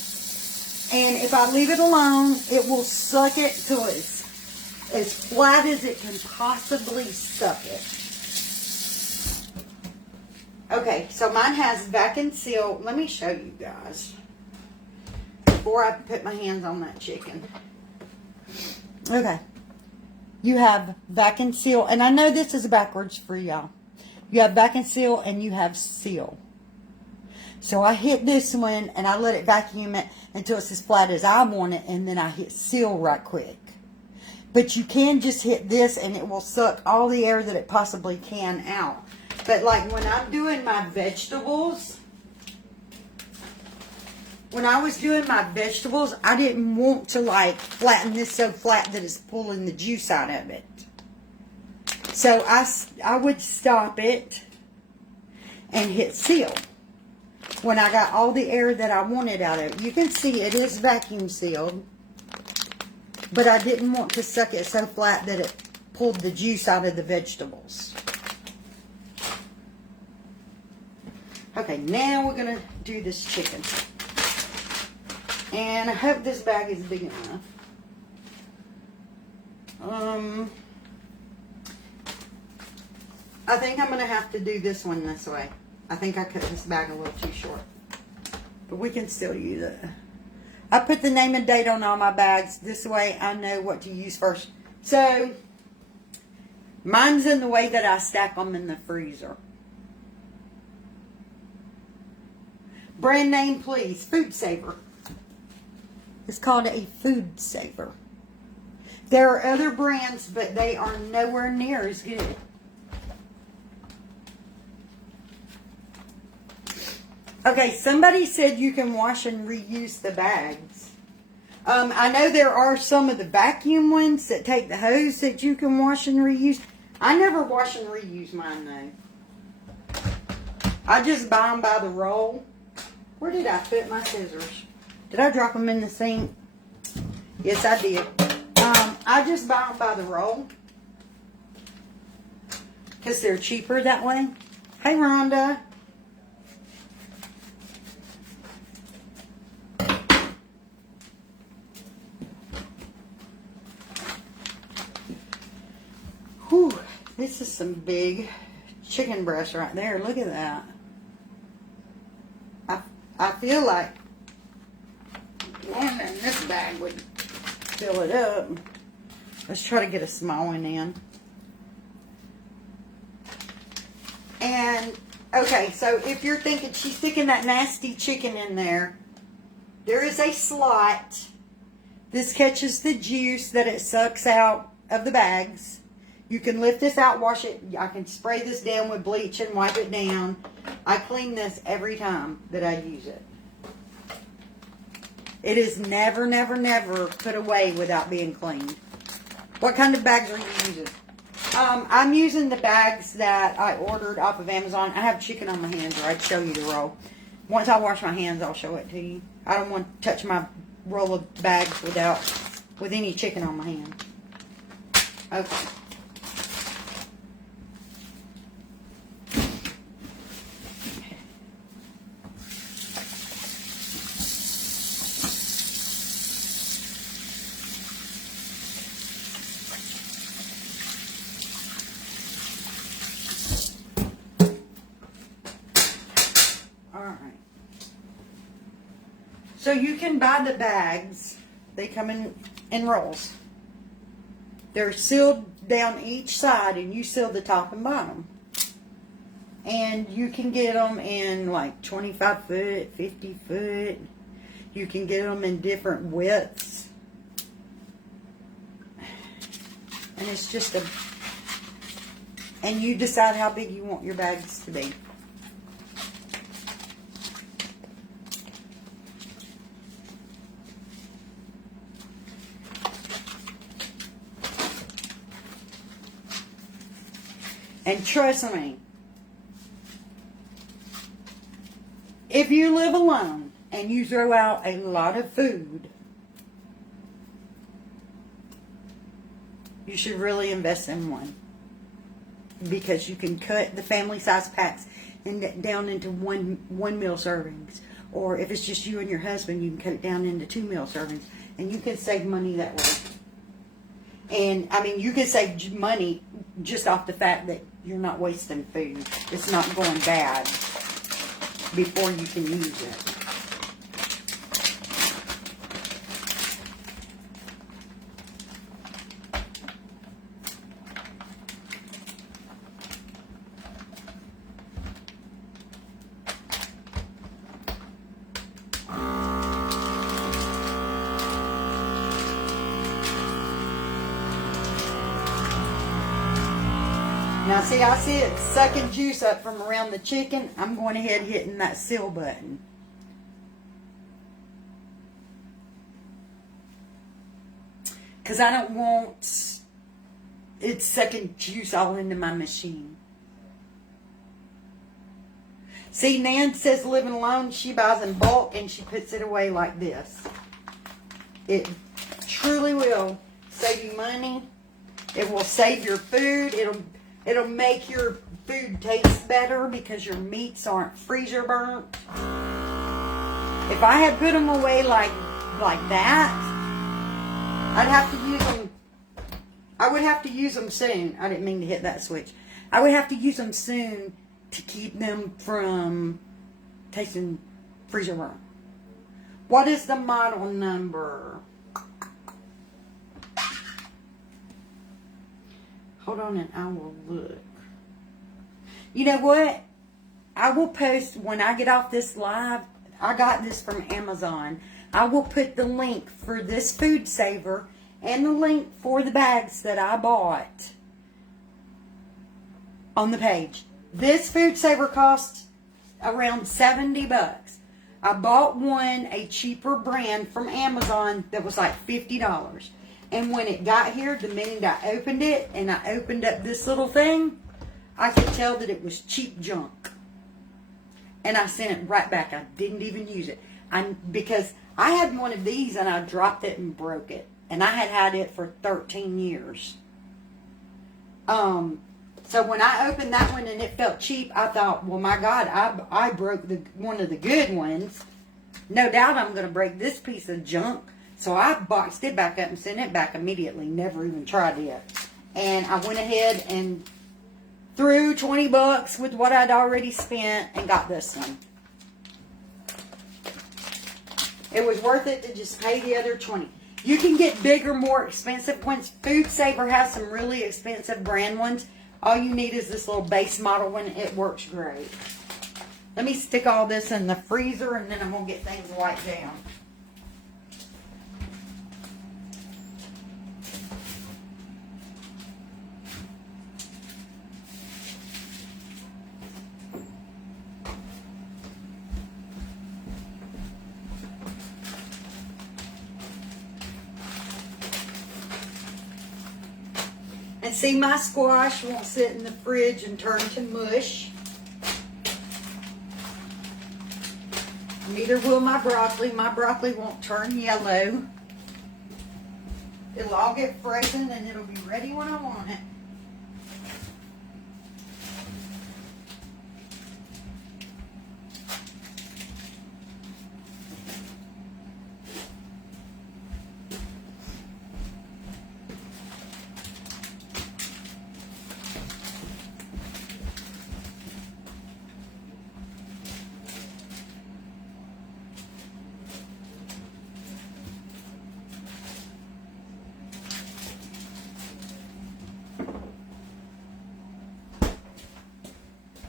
and if I leave it alone, it will suck it till it's as flat as it can possibly suck it. Okay, so mine has vac and seal. Let me show you guys before I put my hands on that chicken. Okay, you have vac and seal, and I know this is backwards for y'all. You have vac and seal, and you have seal. So I hit this one, and I let it vacuum it until it's as flat as I want it, and then I hit seal right quick. But you can just hit this, and it will suck all the air that it possibly can out. But like when I'm doing my vegetables, when I was doing my vegetables, I didn't want to like flatten this so flat that it's pulling the juice out of it. So I would stop it and hit seal when I got all the air that I wanted out of it. You can see it is vacuum sealed, but I didn't want to suck it so flat that it pulled the juice out of the vegetables. Okay, now we're going to do this chicken. And I hope this bag is big enough. I think I'm going to have to do this one this way. I think I cut this bag a little too short. But we can still use it. I put the name and date on all my bags. This way I know what to use first. So, mine's in the way that I stack them in the freezer. Brand name, please. Food Saver. It's called a Food Saver. There are other brands, but they are nowhere near as good. Okay, somebody said you can wash and reuse the bags. I know there are some of the vacuum ones that take the hose that you can wash and reuse. I never wash and reuse mine, though. I just buy them by the roll. Where did I put my scissors? Did I drop them in the sink? Yes, I did. I just buy them by the roll because they're cheaper that way. Hey, Rhonda. Whew, this is some big chicken breast right there. Look at that. I feel like one in this bag would fill it up. Let's try to get a small one in. And, okay, so if you're thinking she's sticking that nasty chicken in there, there is a slot. This catches the juice that it sucks out of the bags. You can lift this out, wash it. I can spray this down with bleach and wipe it down. I clean this every time that I use it. It is never, never, never put away without being cleaned. What kind of bags are you using? I'm using the bags that I ordered off of Amazon. I have chicken on my hands, or I'd show you the roll. Once I wash my hands, I'll show it to you. I don't want to touch my roll of bags with any chicken on my hand. Okay. So you can buy the bags. They come in rolls. They're sealed down each side, and you seal the top and bottom. And you can get them in like 25 foot, 50 foot. You can get them in different widths. And it's just and you decide how big you want your bags to be. And trust me, if you live alone and you throw out a lot of food, you should really invest in one. Because you can cut the family size packs down into one meal servings. Or if it's just you and your husband, you can cut it down into 2 meal servings. And you can save money that way. And, I mean, you can save money just off the fact that you're not wasting food. It's not going bad before you can use it. Now see, I see it sucking juice up from around the chicken. I'm going ahead hitting that seal button. Because I don't want it sucking juice all into my machine. See, Nan says living alone, she buys in bulk and she puts it away like this. It truly will save you money. It will save your food. It'll make your food taste better because your meats aren't freezer burnt. If I had put them away like that, I'd have to use them. I would have to use them soon. I didn't mean to hit that switch. I would have to use them soon to keep them from tasting freezer burnt. What is the model number? Hold on and I will look. You know what? I will post when I get off this live. I got this from Amazon. I will put the link for this food saver and the link for the bags that I bought on the page. This food saver cost around $70. I bought one, a cheaper brand from Amazon that was like $50. And when it got here, the minute I opened it and I opened up this little thing, I could tell that it was cheap junk. And I sent it right back. I didn't even use it. Because I had one of these and I dropped it and broke it. And I had it for 13 years. So when I opened that one and it felt cheap, I thought, well, my God, I broke one of the good ones. No doubt I'm going to break this piece of junk. So I boxed it back up and sent it back immediately. Never even tried it. And I went ahead and threw $20 with what I'd already spent and got this one. It was worth it to just pay the other $20. You can get bigger, more expensive ones. Food Saver has some really expensive brand ones. All you need is this little base model one. It works great. Let me stick all this in the freezer and then I'm going to get things wiped down. And see, my squash won't sit in the fridge and turn to mush. Neither will my broccoli. My broccoli won't turn yellow. It'll all get frozen and it'll be ready when I want it.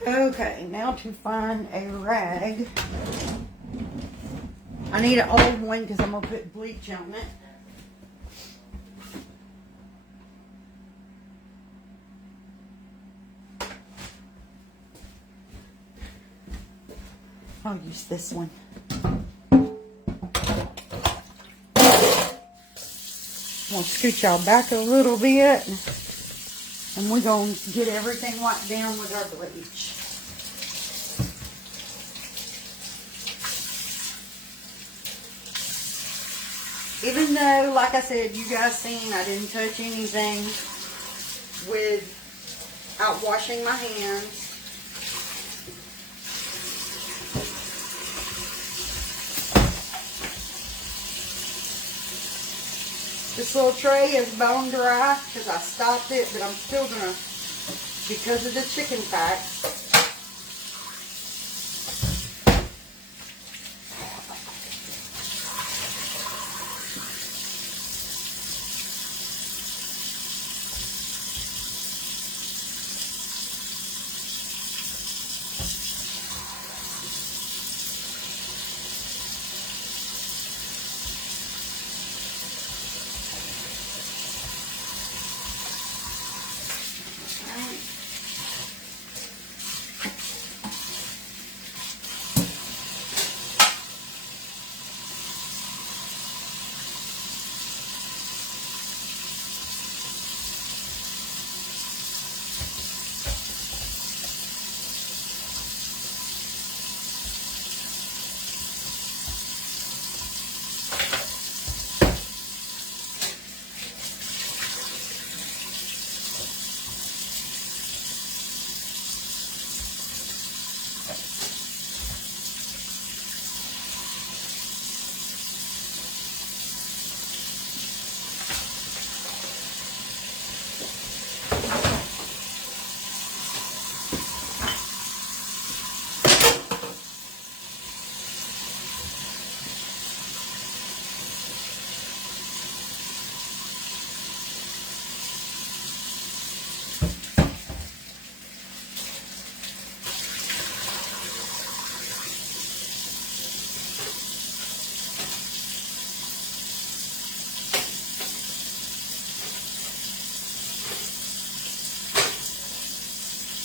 Okay, now to find a rag. I need an old one because I'm going to put bleach on it. I'll use this one. I'm going to scoot y'all back a little bit. And we're going to get everything wiped down with our bleach. Even though, like I said, you guys seen I didn't touch anything without washing my hands. This little tray is bone dry because I stopped it, but I'm still going to, because of the chicken pack.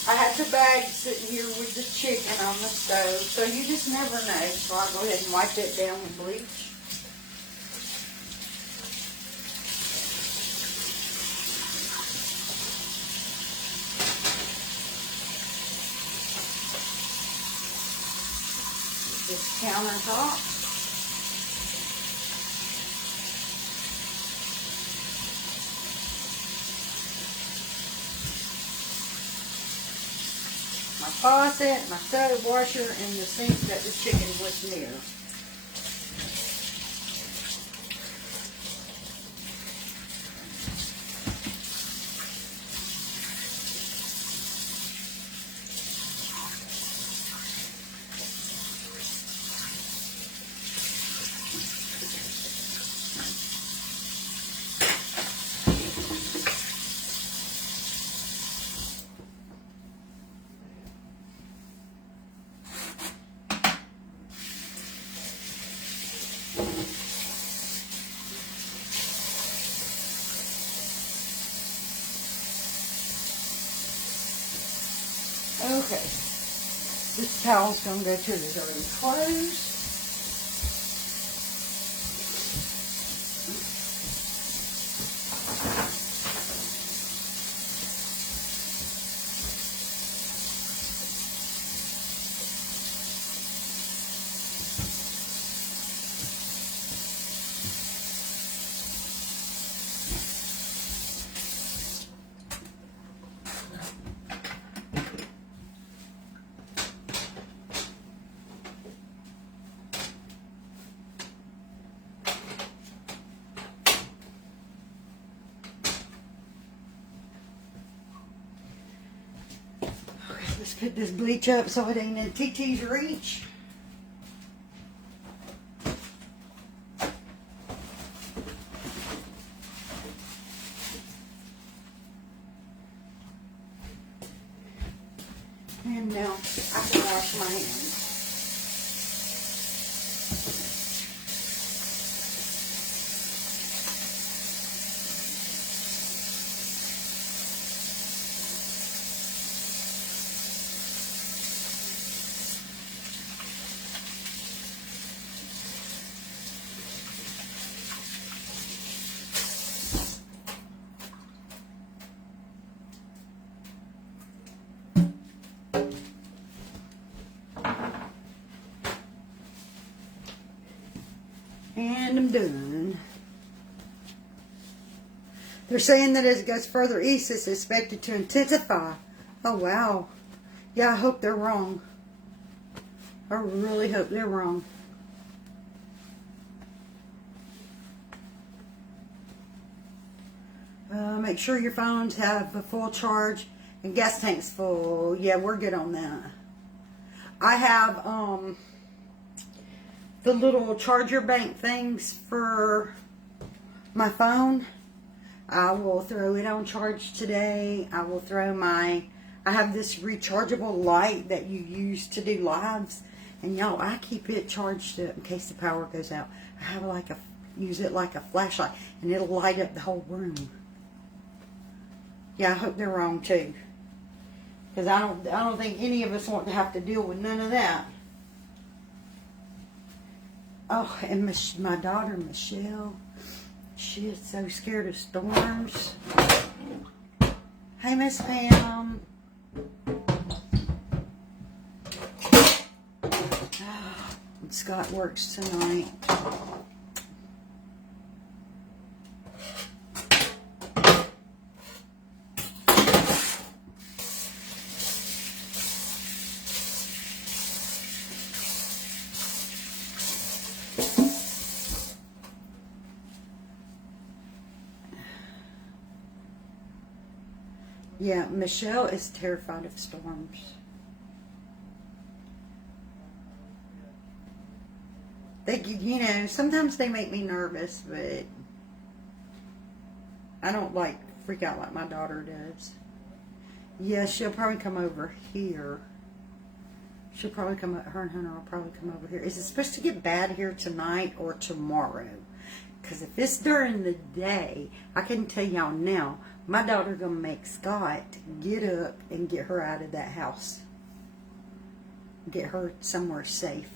I have the bag sitting here with the chicken on the stove, so you just never know. So I'll go ahead and wipe it down with bleach. This countertop. My faucet, my soda washer, and the sink that the chicken was near. Okay, this towel's going to go to the dirty clothes. Let's put this bleach up so it ain't in TT's reach. And And now I can wash my hands. And I'm done. They're saying that as it goes further east, it's expected to intensify. Oh, wow. Yeah, I hope they're wrong. I really hope they're wrong. Make sure your phones have a full charge and gas tanks full. Yeah, we're good on that. I have, the little charger bank things for my phone. I will throw it on charge today. I will throw I have this rechargeable light that you use to do lives. And y'all, I keep it charged up in case the power goes out. I have use it like a flashlight and it'll light up the whole room. Yeah, I hope they're wrong too. Because I don't think any of us want to have to deal with none of that. Oh, and my daughter, Michelle, she is so scared of storms. Hey, Miss Pam. Scott works tonight. Yeah, Michelle is terrified of storms. Sometimes they make me nervous, but I don't freak out like my daughter does. Yeah, she'll probably come over here. Her and Hunter will probably come over here. Is it supposed to get bad here tonight or tomorrow? Because if it's during the day, I can tell y'all now, my daughter gonna make Scott get up and get her out of that house. Get her somewhere safe.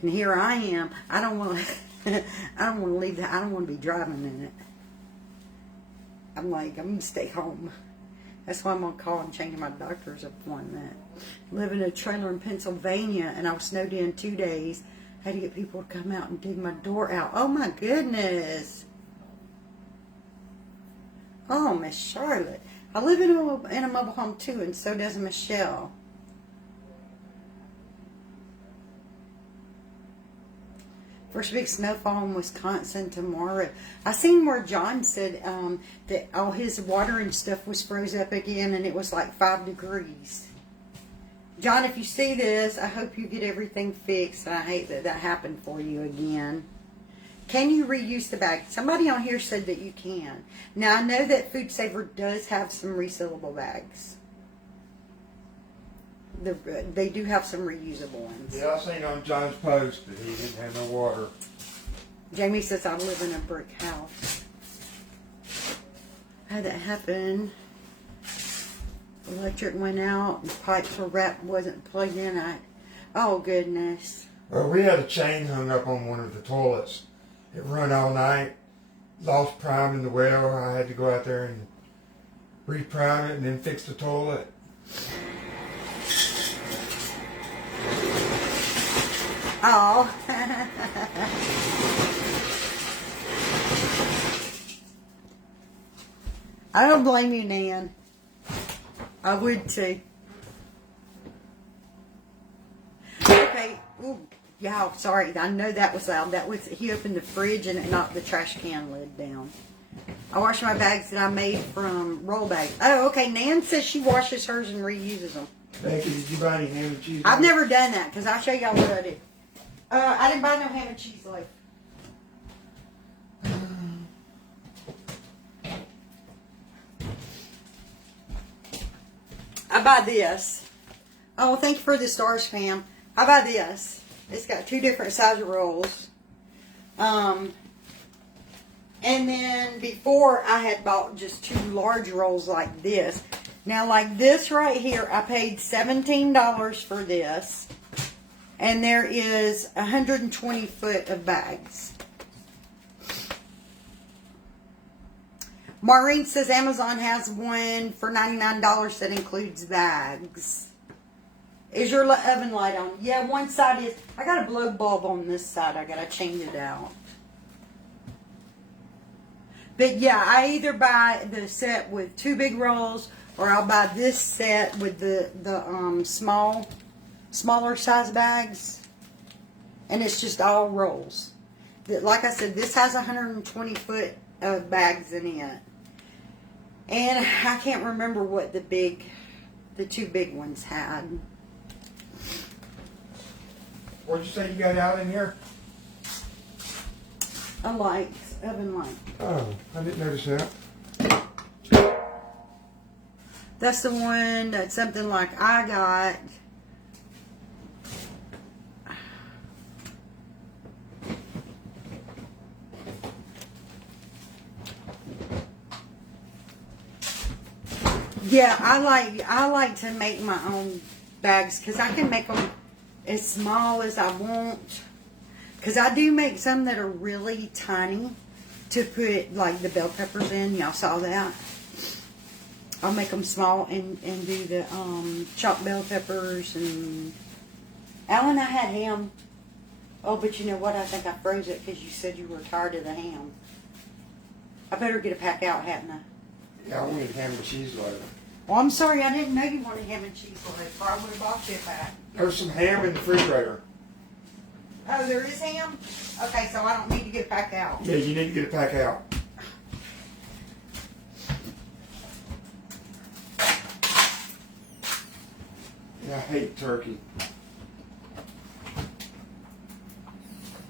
And here I am. I don't want to leave I don't want to be driving in it. I'm gonna stay home. That's why I'm gonna call and change my doctor's appointment. Live in a trailer in Pennsylvania, and I was snowed in 2 days. Had to get people to come out and dig my door out. Oh my goodness! Oh, Miss Charlotte. I live in a mobile home too, and so does Michelle. First big snowfall in Wisconsin tomorrow. I seen where John said that all his water and stuff was froze up again, and it was like 5 degrees. John, if you see this, I hope you get everything fixed. I hate that happened for you again. Can you reuse the bag? Somebody on here said that you can. Now, I know that Food Saver does have some resealable bags. They do have some reusable ones. Yeah, I seen on John's post that he didn't have no water. Jamie says I live in a brick house. Had that happen. Electric went out. The pipes wasn't plugged in. Oh goodness. Well, we had a chain hung up on one of the toilets. It run all night. Lost prime in the well. I had to go out there and reprime it and then fix the toilet. Oh. I don't blame you, Nan. I would too. Okay. Ooh, y'all, sorry. I know that was loud. He opened the fridge and it knocked the trash can lid down. I wash my bags that I made from roll bags. Oh, okay. Nan says she washes hers and reuses them. Becky, did you buy any ham and cheese? I've never done that because I'll show y'all what I do. I didn't buy no ham and cheese loaf. I buy this. Oh, thank you for the stars, fam. I buy this. It's got 2 different size rolls. And then before I had bought just 2 large rolls like this. Now like this right here, I paid $17 for this. And there is 120 foot of bags. Maureen says Amazon has one for $99 that includes bags. Is your oven light on? Yeah, one side is. I got a blow bulb on this side. I got to change it out. But yeah, I either buy the set with 2 big rolls, or I'll buy this set with the smaller size bags, and it's just all rolls. Like I said, this has 120 foot of bags in it, and I can't remember what the 2 big ones had. What'd you say you got out in here? A light, oven light. Oh, I didn't notice that. That's the one that's something like I got. Yeah, I like to make my own bags because I can make them as small as I want. Because I do make some that are really tiny to put like the bell peppers in. Y'all saw that. I'll make them small and do the chopped bell peppers. And Alan, I had ham. Oh, but you know what? I think I froze it because you said you were tired of the ham. I better get a pack out, hadn't I? Yeah, I wanted ham and cheese later. Well, I'm sorry, I didn't know you wanted ham and cheese loaf, or I would have bought you a pack. There's some ham in the refrigerator. Oh, there is ham? Okay, so I don't need to get a pack out. Yeah, you need to get a pack out. Yeah, I hate turkey.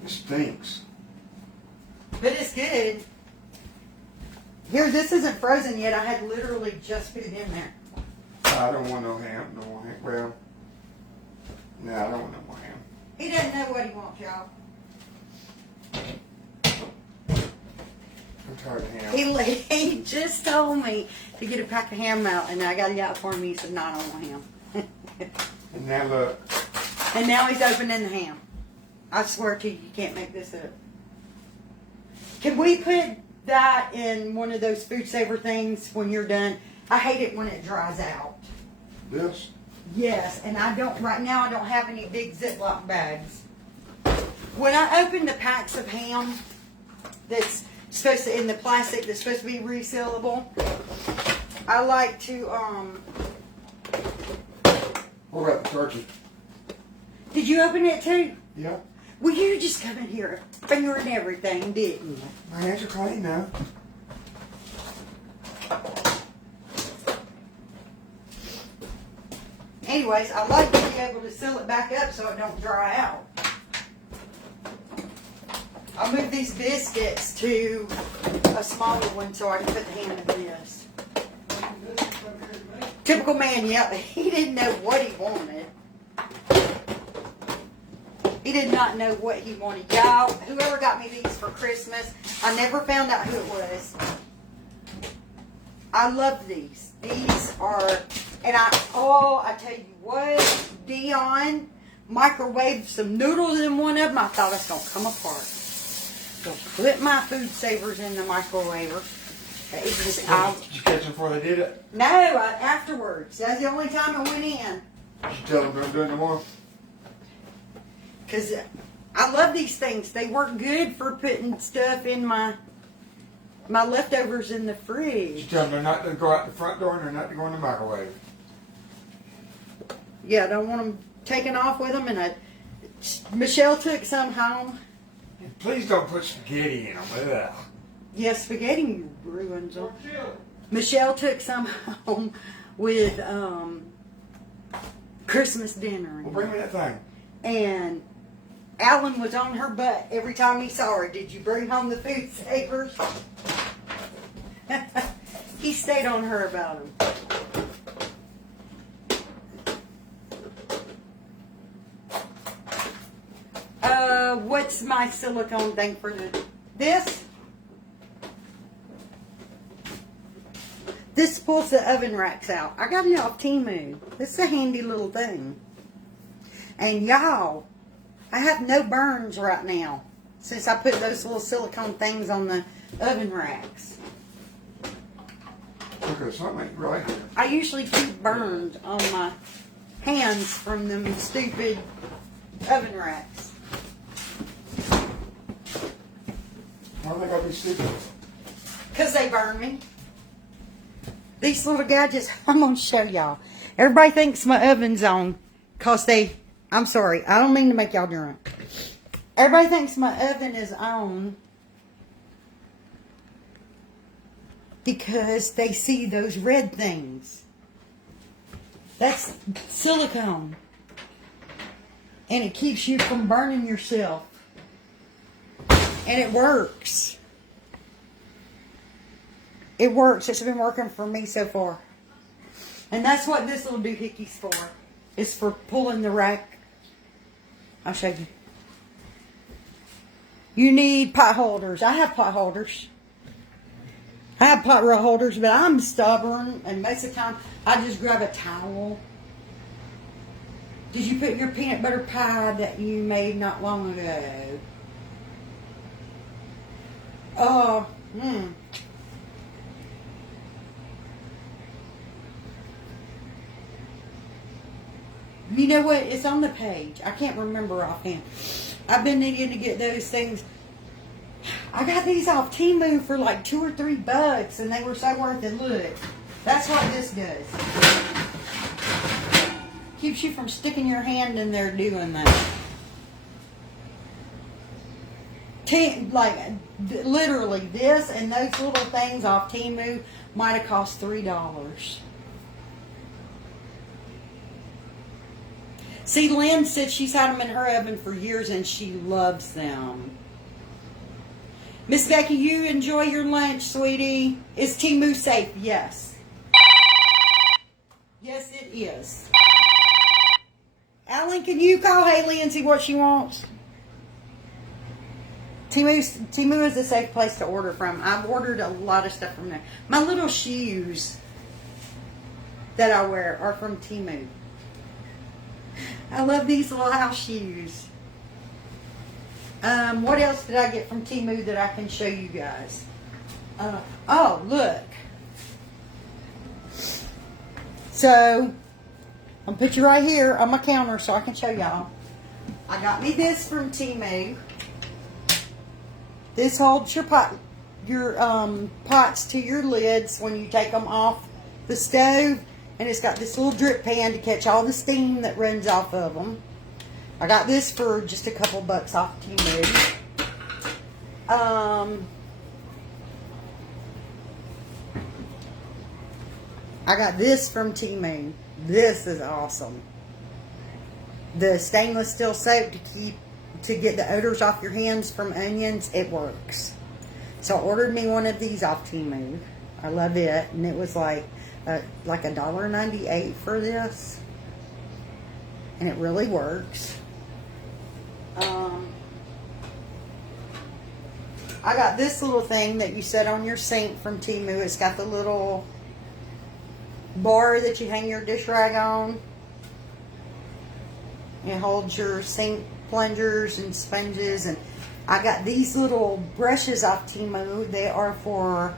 It stinks. But it's good. Here, this isn't frozen yet. I had literally just put it in there. I don't want no ham. No more ham. Well, no, I don't want no more ham. He doesn't know what he wants, y'all. I'm tired of ham. He just told me to get a pack of ham out, and I got it out for him. He said, no, I don't want ham. And now look. And now he's opening the ham. I swear to you, you can't make this up. Can we put that in one of those food saver things when you're done? I hate it when it dries out. This? Yes, and right now I don't have any big Ziploc bags. When I open the packs of ham that's supposed to, in the plastic that's supposed to be resealable, I like to, What about the turkey? Did you open it too? Yeah. Well, you just come in here fingering everything, didn't you? My hands are clean now. Anyways, I like to be able to seal it back up so it don't dry out. I'll move these biscuits to a smaller one so I can put the ham in this. Typical man, yep. He didn't know what he wanted. He did not know what he wanted. Y'all, whoever got me these for Christmas, I never found out who it was. I love these. These are, and I tell you what, Dion microwaved some noodles in one of them. I thought it's going to come apart. So put my food savers in the microwaver. Did you catch them before they did it? No, afterwards. That's the only time I went in. Did you tell them don't do it no more? Because I love these things. They work good for putting stuff in my leftovers in the Did you fridge. tell them they're not to go out the front door and they're not to go in the microwave? Yeah, I don't want them taken off with them. And Michelle took some home. Please don't put spaghetti in them. Ugh. Yeah, spaghetti ruins them. Michelle took some home with Christmas dinner. Well, bring me that thing. And Alan was on her butt every time he saw her. Did you bring home the food savers? He stayed on her about them. What's my silicone thing for this? This pulls the oven racks out. I got it off Temu. This is a handy little thing. And y'all, I have no burns right now since I put those little silicone things on the oven racks. Okay, something ain't right here. I usually keep burns on my hands from them stupid oven racks. Why they gotta be stupid? Because they burn me. These little gadgets, I'm going to show y'all. Everybody thinks my oven's on because I'm sorry, I don't mean to make y'all drunk. Everybody thinks my oven is on because they see those red things. That's silicone. And it keeps you from burning yourself. And it works. It works. It's been working for me so far. And that's what this little doohickey's for. It's for pulling the rack. I'll show you. You need pot holders. I have pot holders. I have pot rail holders, but I'm stubborn. And most of the time, I just grab a towel. Did you put your peanut butter pie that you made not long ago? You know what? It's on the page. I can't remember offhand. I've been needing to get those things. I got these off Temu for like $2 or $3, and they were so worth it. Look, that's what this does. Keeps you from sticking your hand in there doing that. Literally, this and those little things off Temu might have cost $3. See, Lynn said she's had them in her oven for years and she loves them. Miss Becky, you enjoy your lunch, sweetie. Is Temu safe? Yes. Yes, it is. Alan, can you call Haley and see what she wants? Temu is a safe place to order from. I've ordered a lot of stuff from there. My little shoes that I wear are from Temu. I love these little house shoes. What else did I get from Temu that I can show you guys? Oh, look. So, I'll put you right here on my counter so I can show y'all. I got me this from Temu. This holds your pots to your lids when you take them off the stove. And it's got this little drip pan to catch all the steam that runs off of them. I got this for just a couple bucks off Temu. I got this from Temu. This is awesome. The stainless steel soap to get the odors off your hands from onions. It works. So I ordered me one of these off Temu. I love it, and it was like $1.98 for this, and it really works. I got this little thing that you set on your sink from Temu. It's got the little bar that you hang your dish rag on. It holds your sink plungers and sponges, and I got these little brushes off Temu. They are for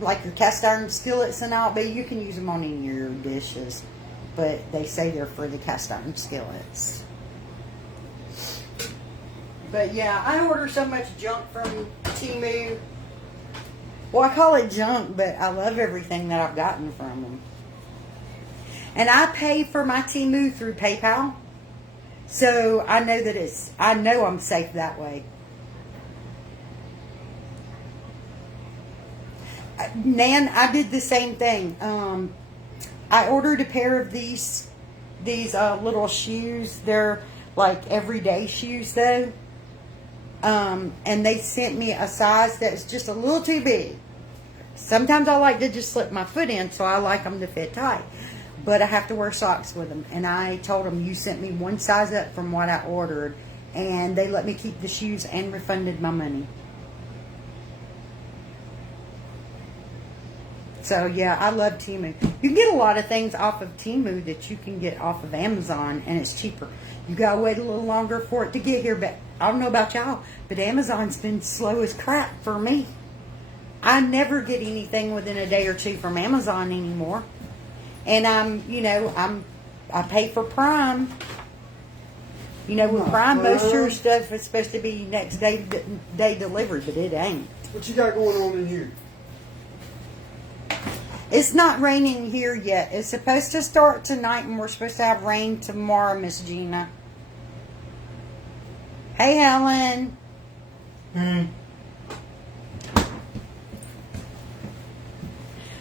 like your cast iron skillets and all, but you can use them on any of your dishes. But they say they're for the cast iron skillets. But yeah, I order so much junk from Temu. Well, I call it junk, but I love everything that I've gotten from them. And I pay for my Temu through PayPal. So I know I'm safe that way. Nan, I did the same thing. I ordered a pair of these little shoes. They're like everyday shoes though. And they sent me a size that's just a little too big. Sometimes I like to just slip my foot in, so I like them to fit tight. but I have to wear socks with them. And I told them, you sent me one size up from what I ordered, and they let me keep the shoes and refunded my money. So yeah, I love Temu. You can get a lot of things off of Temu that you can get off of Amazon, and it's cheaper. You gotta wait a little longer for it to get here, but I don't know about y'all, but Amazon's been slow as crap for me. I never get anything within a day or two from Amazon anymore. And I pay for Prime. You know, with Prime, most of your stuff is supposed to be next day delivered, but it ain't. What you got going on in here? It's not raining here yet. It's supposed to start tonight, and we're supposed to have rain tomorrow, Miss Gina. Hey, Helen.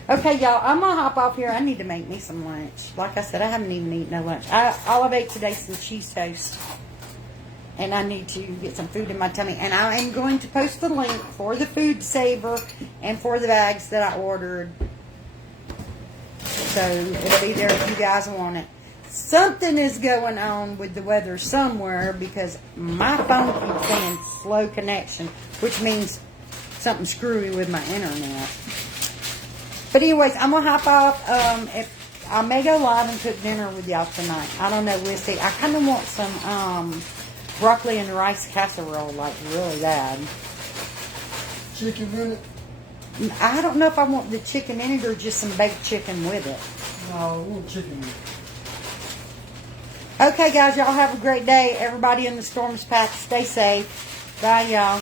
Okay, y'all, I'm going to hop off here. I need to make me some lunch. Like I said, I haven't even eaten no lunch. All I've ate today is some cheese toast. And I need to get some food in my tummy. And I am going to post the link for the Food Saver and for the bags that I ordered. So it'll be there if you guys want it. Something is going on with the weather somewhere because my phone keeps saying slow connection, which means something screwy with my internet. But anyways, I'm going to hop off. If I may go live and cook dinner with y'all tonight. I don't know. We'll see. I kind of want some broccoli and rice casserole, like really bad. Chicken in it? I don't know if I want the chicken in it or just some baked chicken with it. No, I want chicken in it. Okay, guys, y'all have a great day. Everybody in the storm's path, stay safe. Bye, y'all.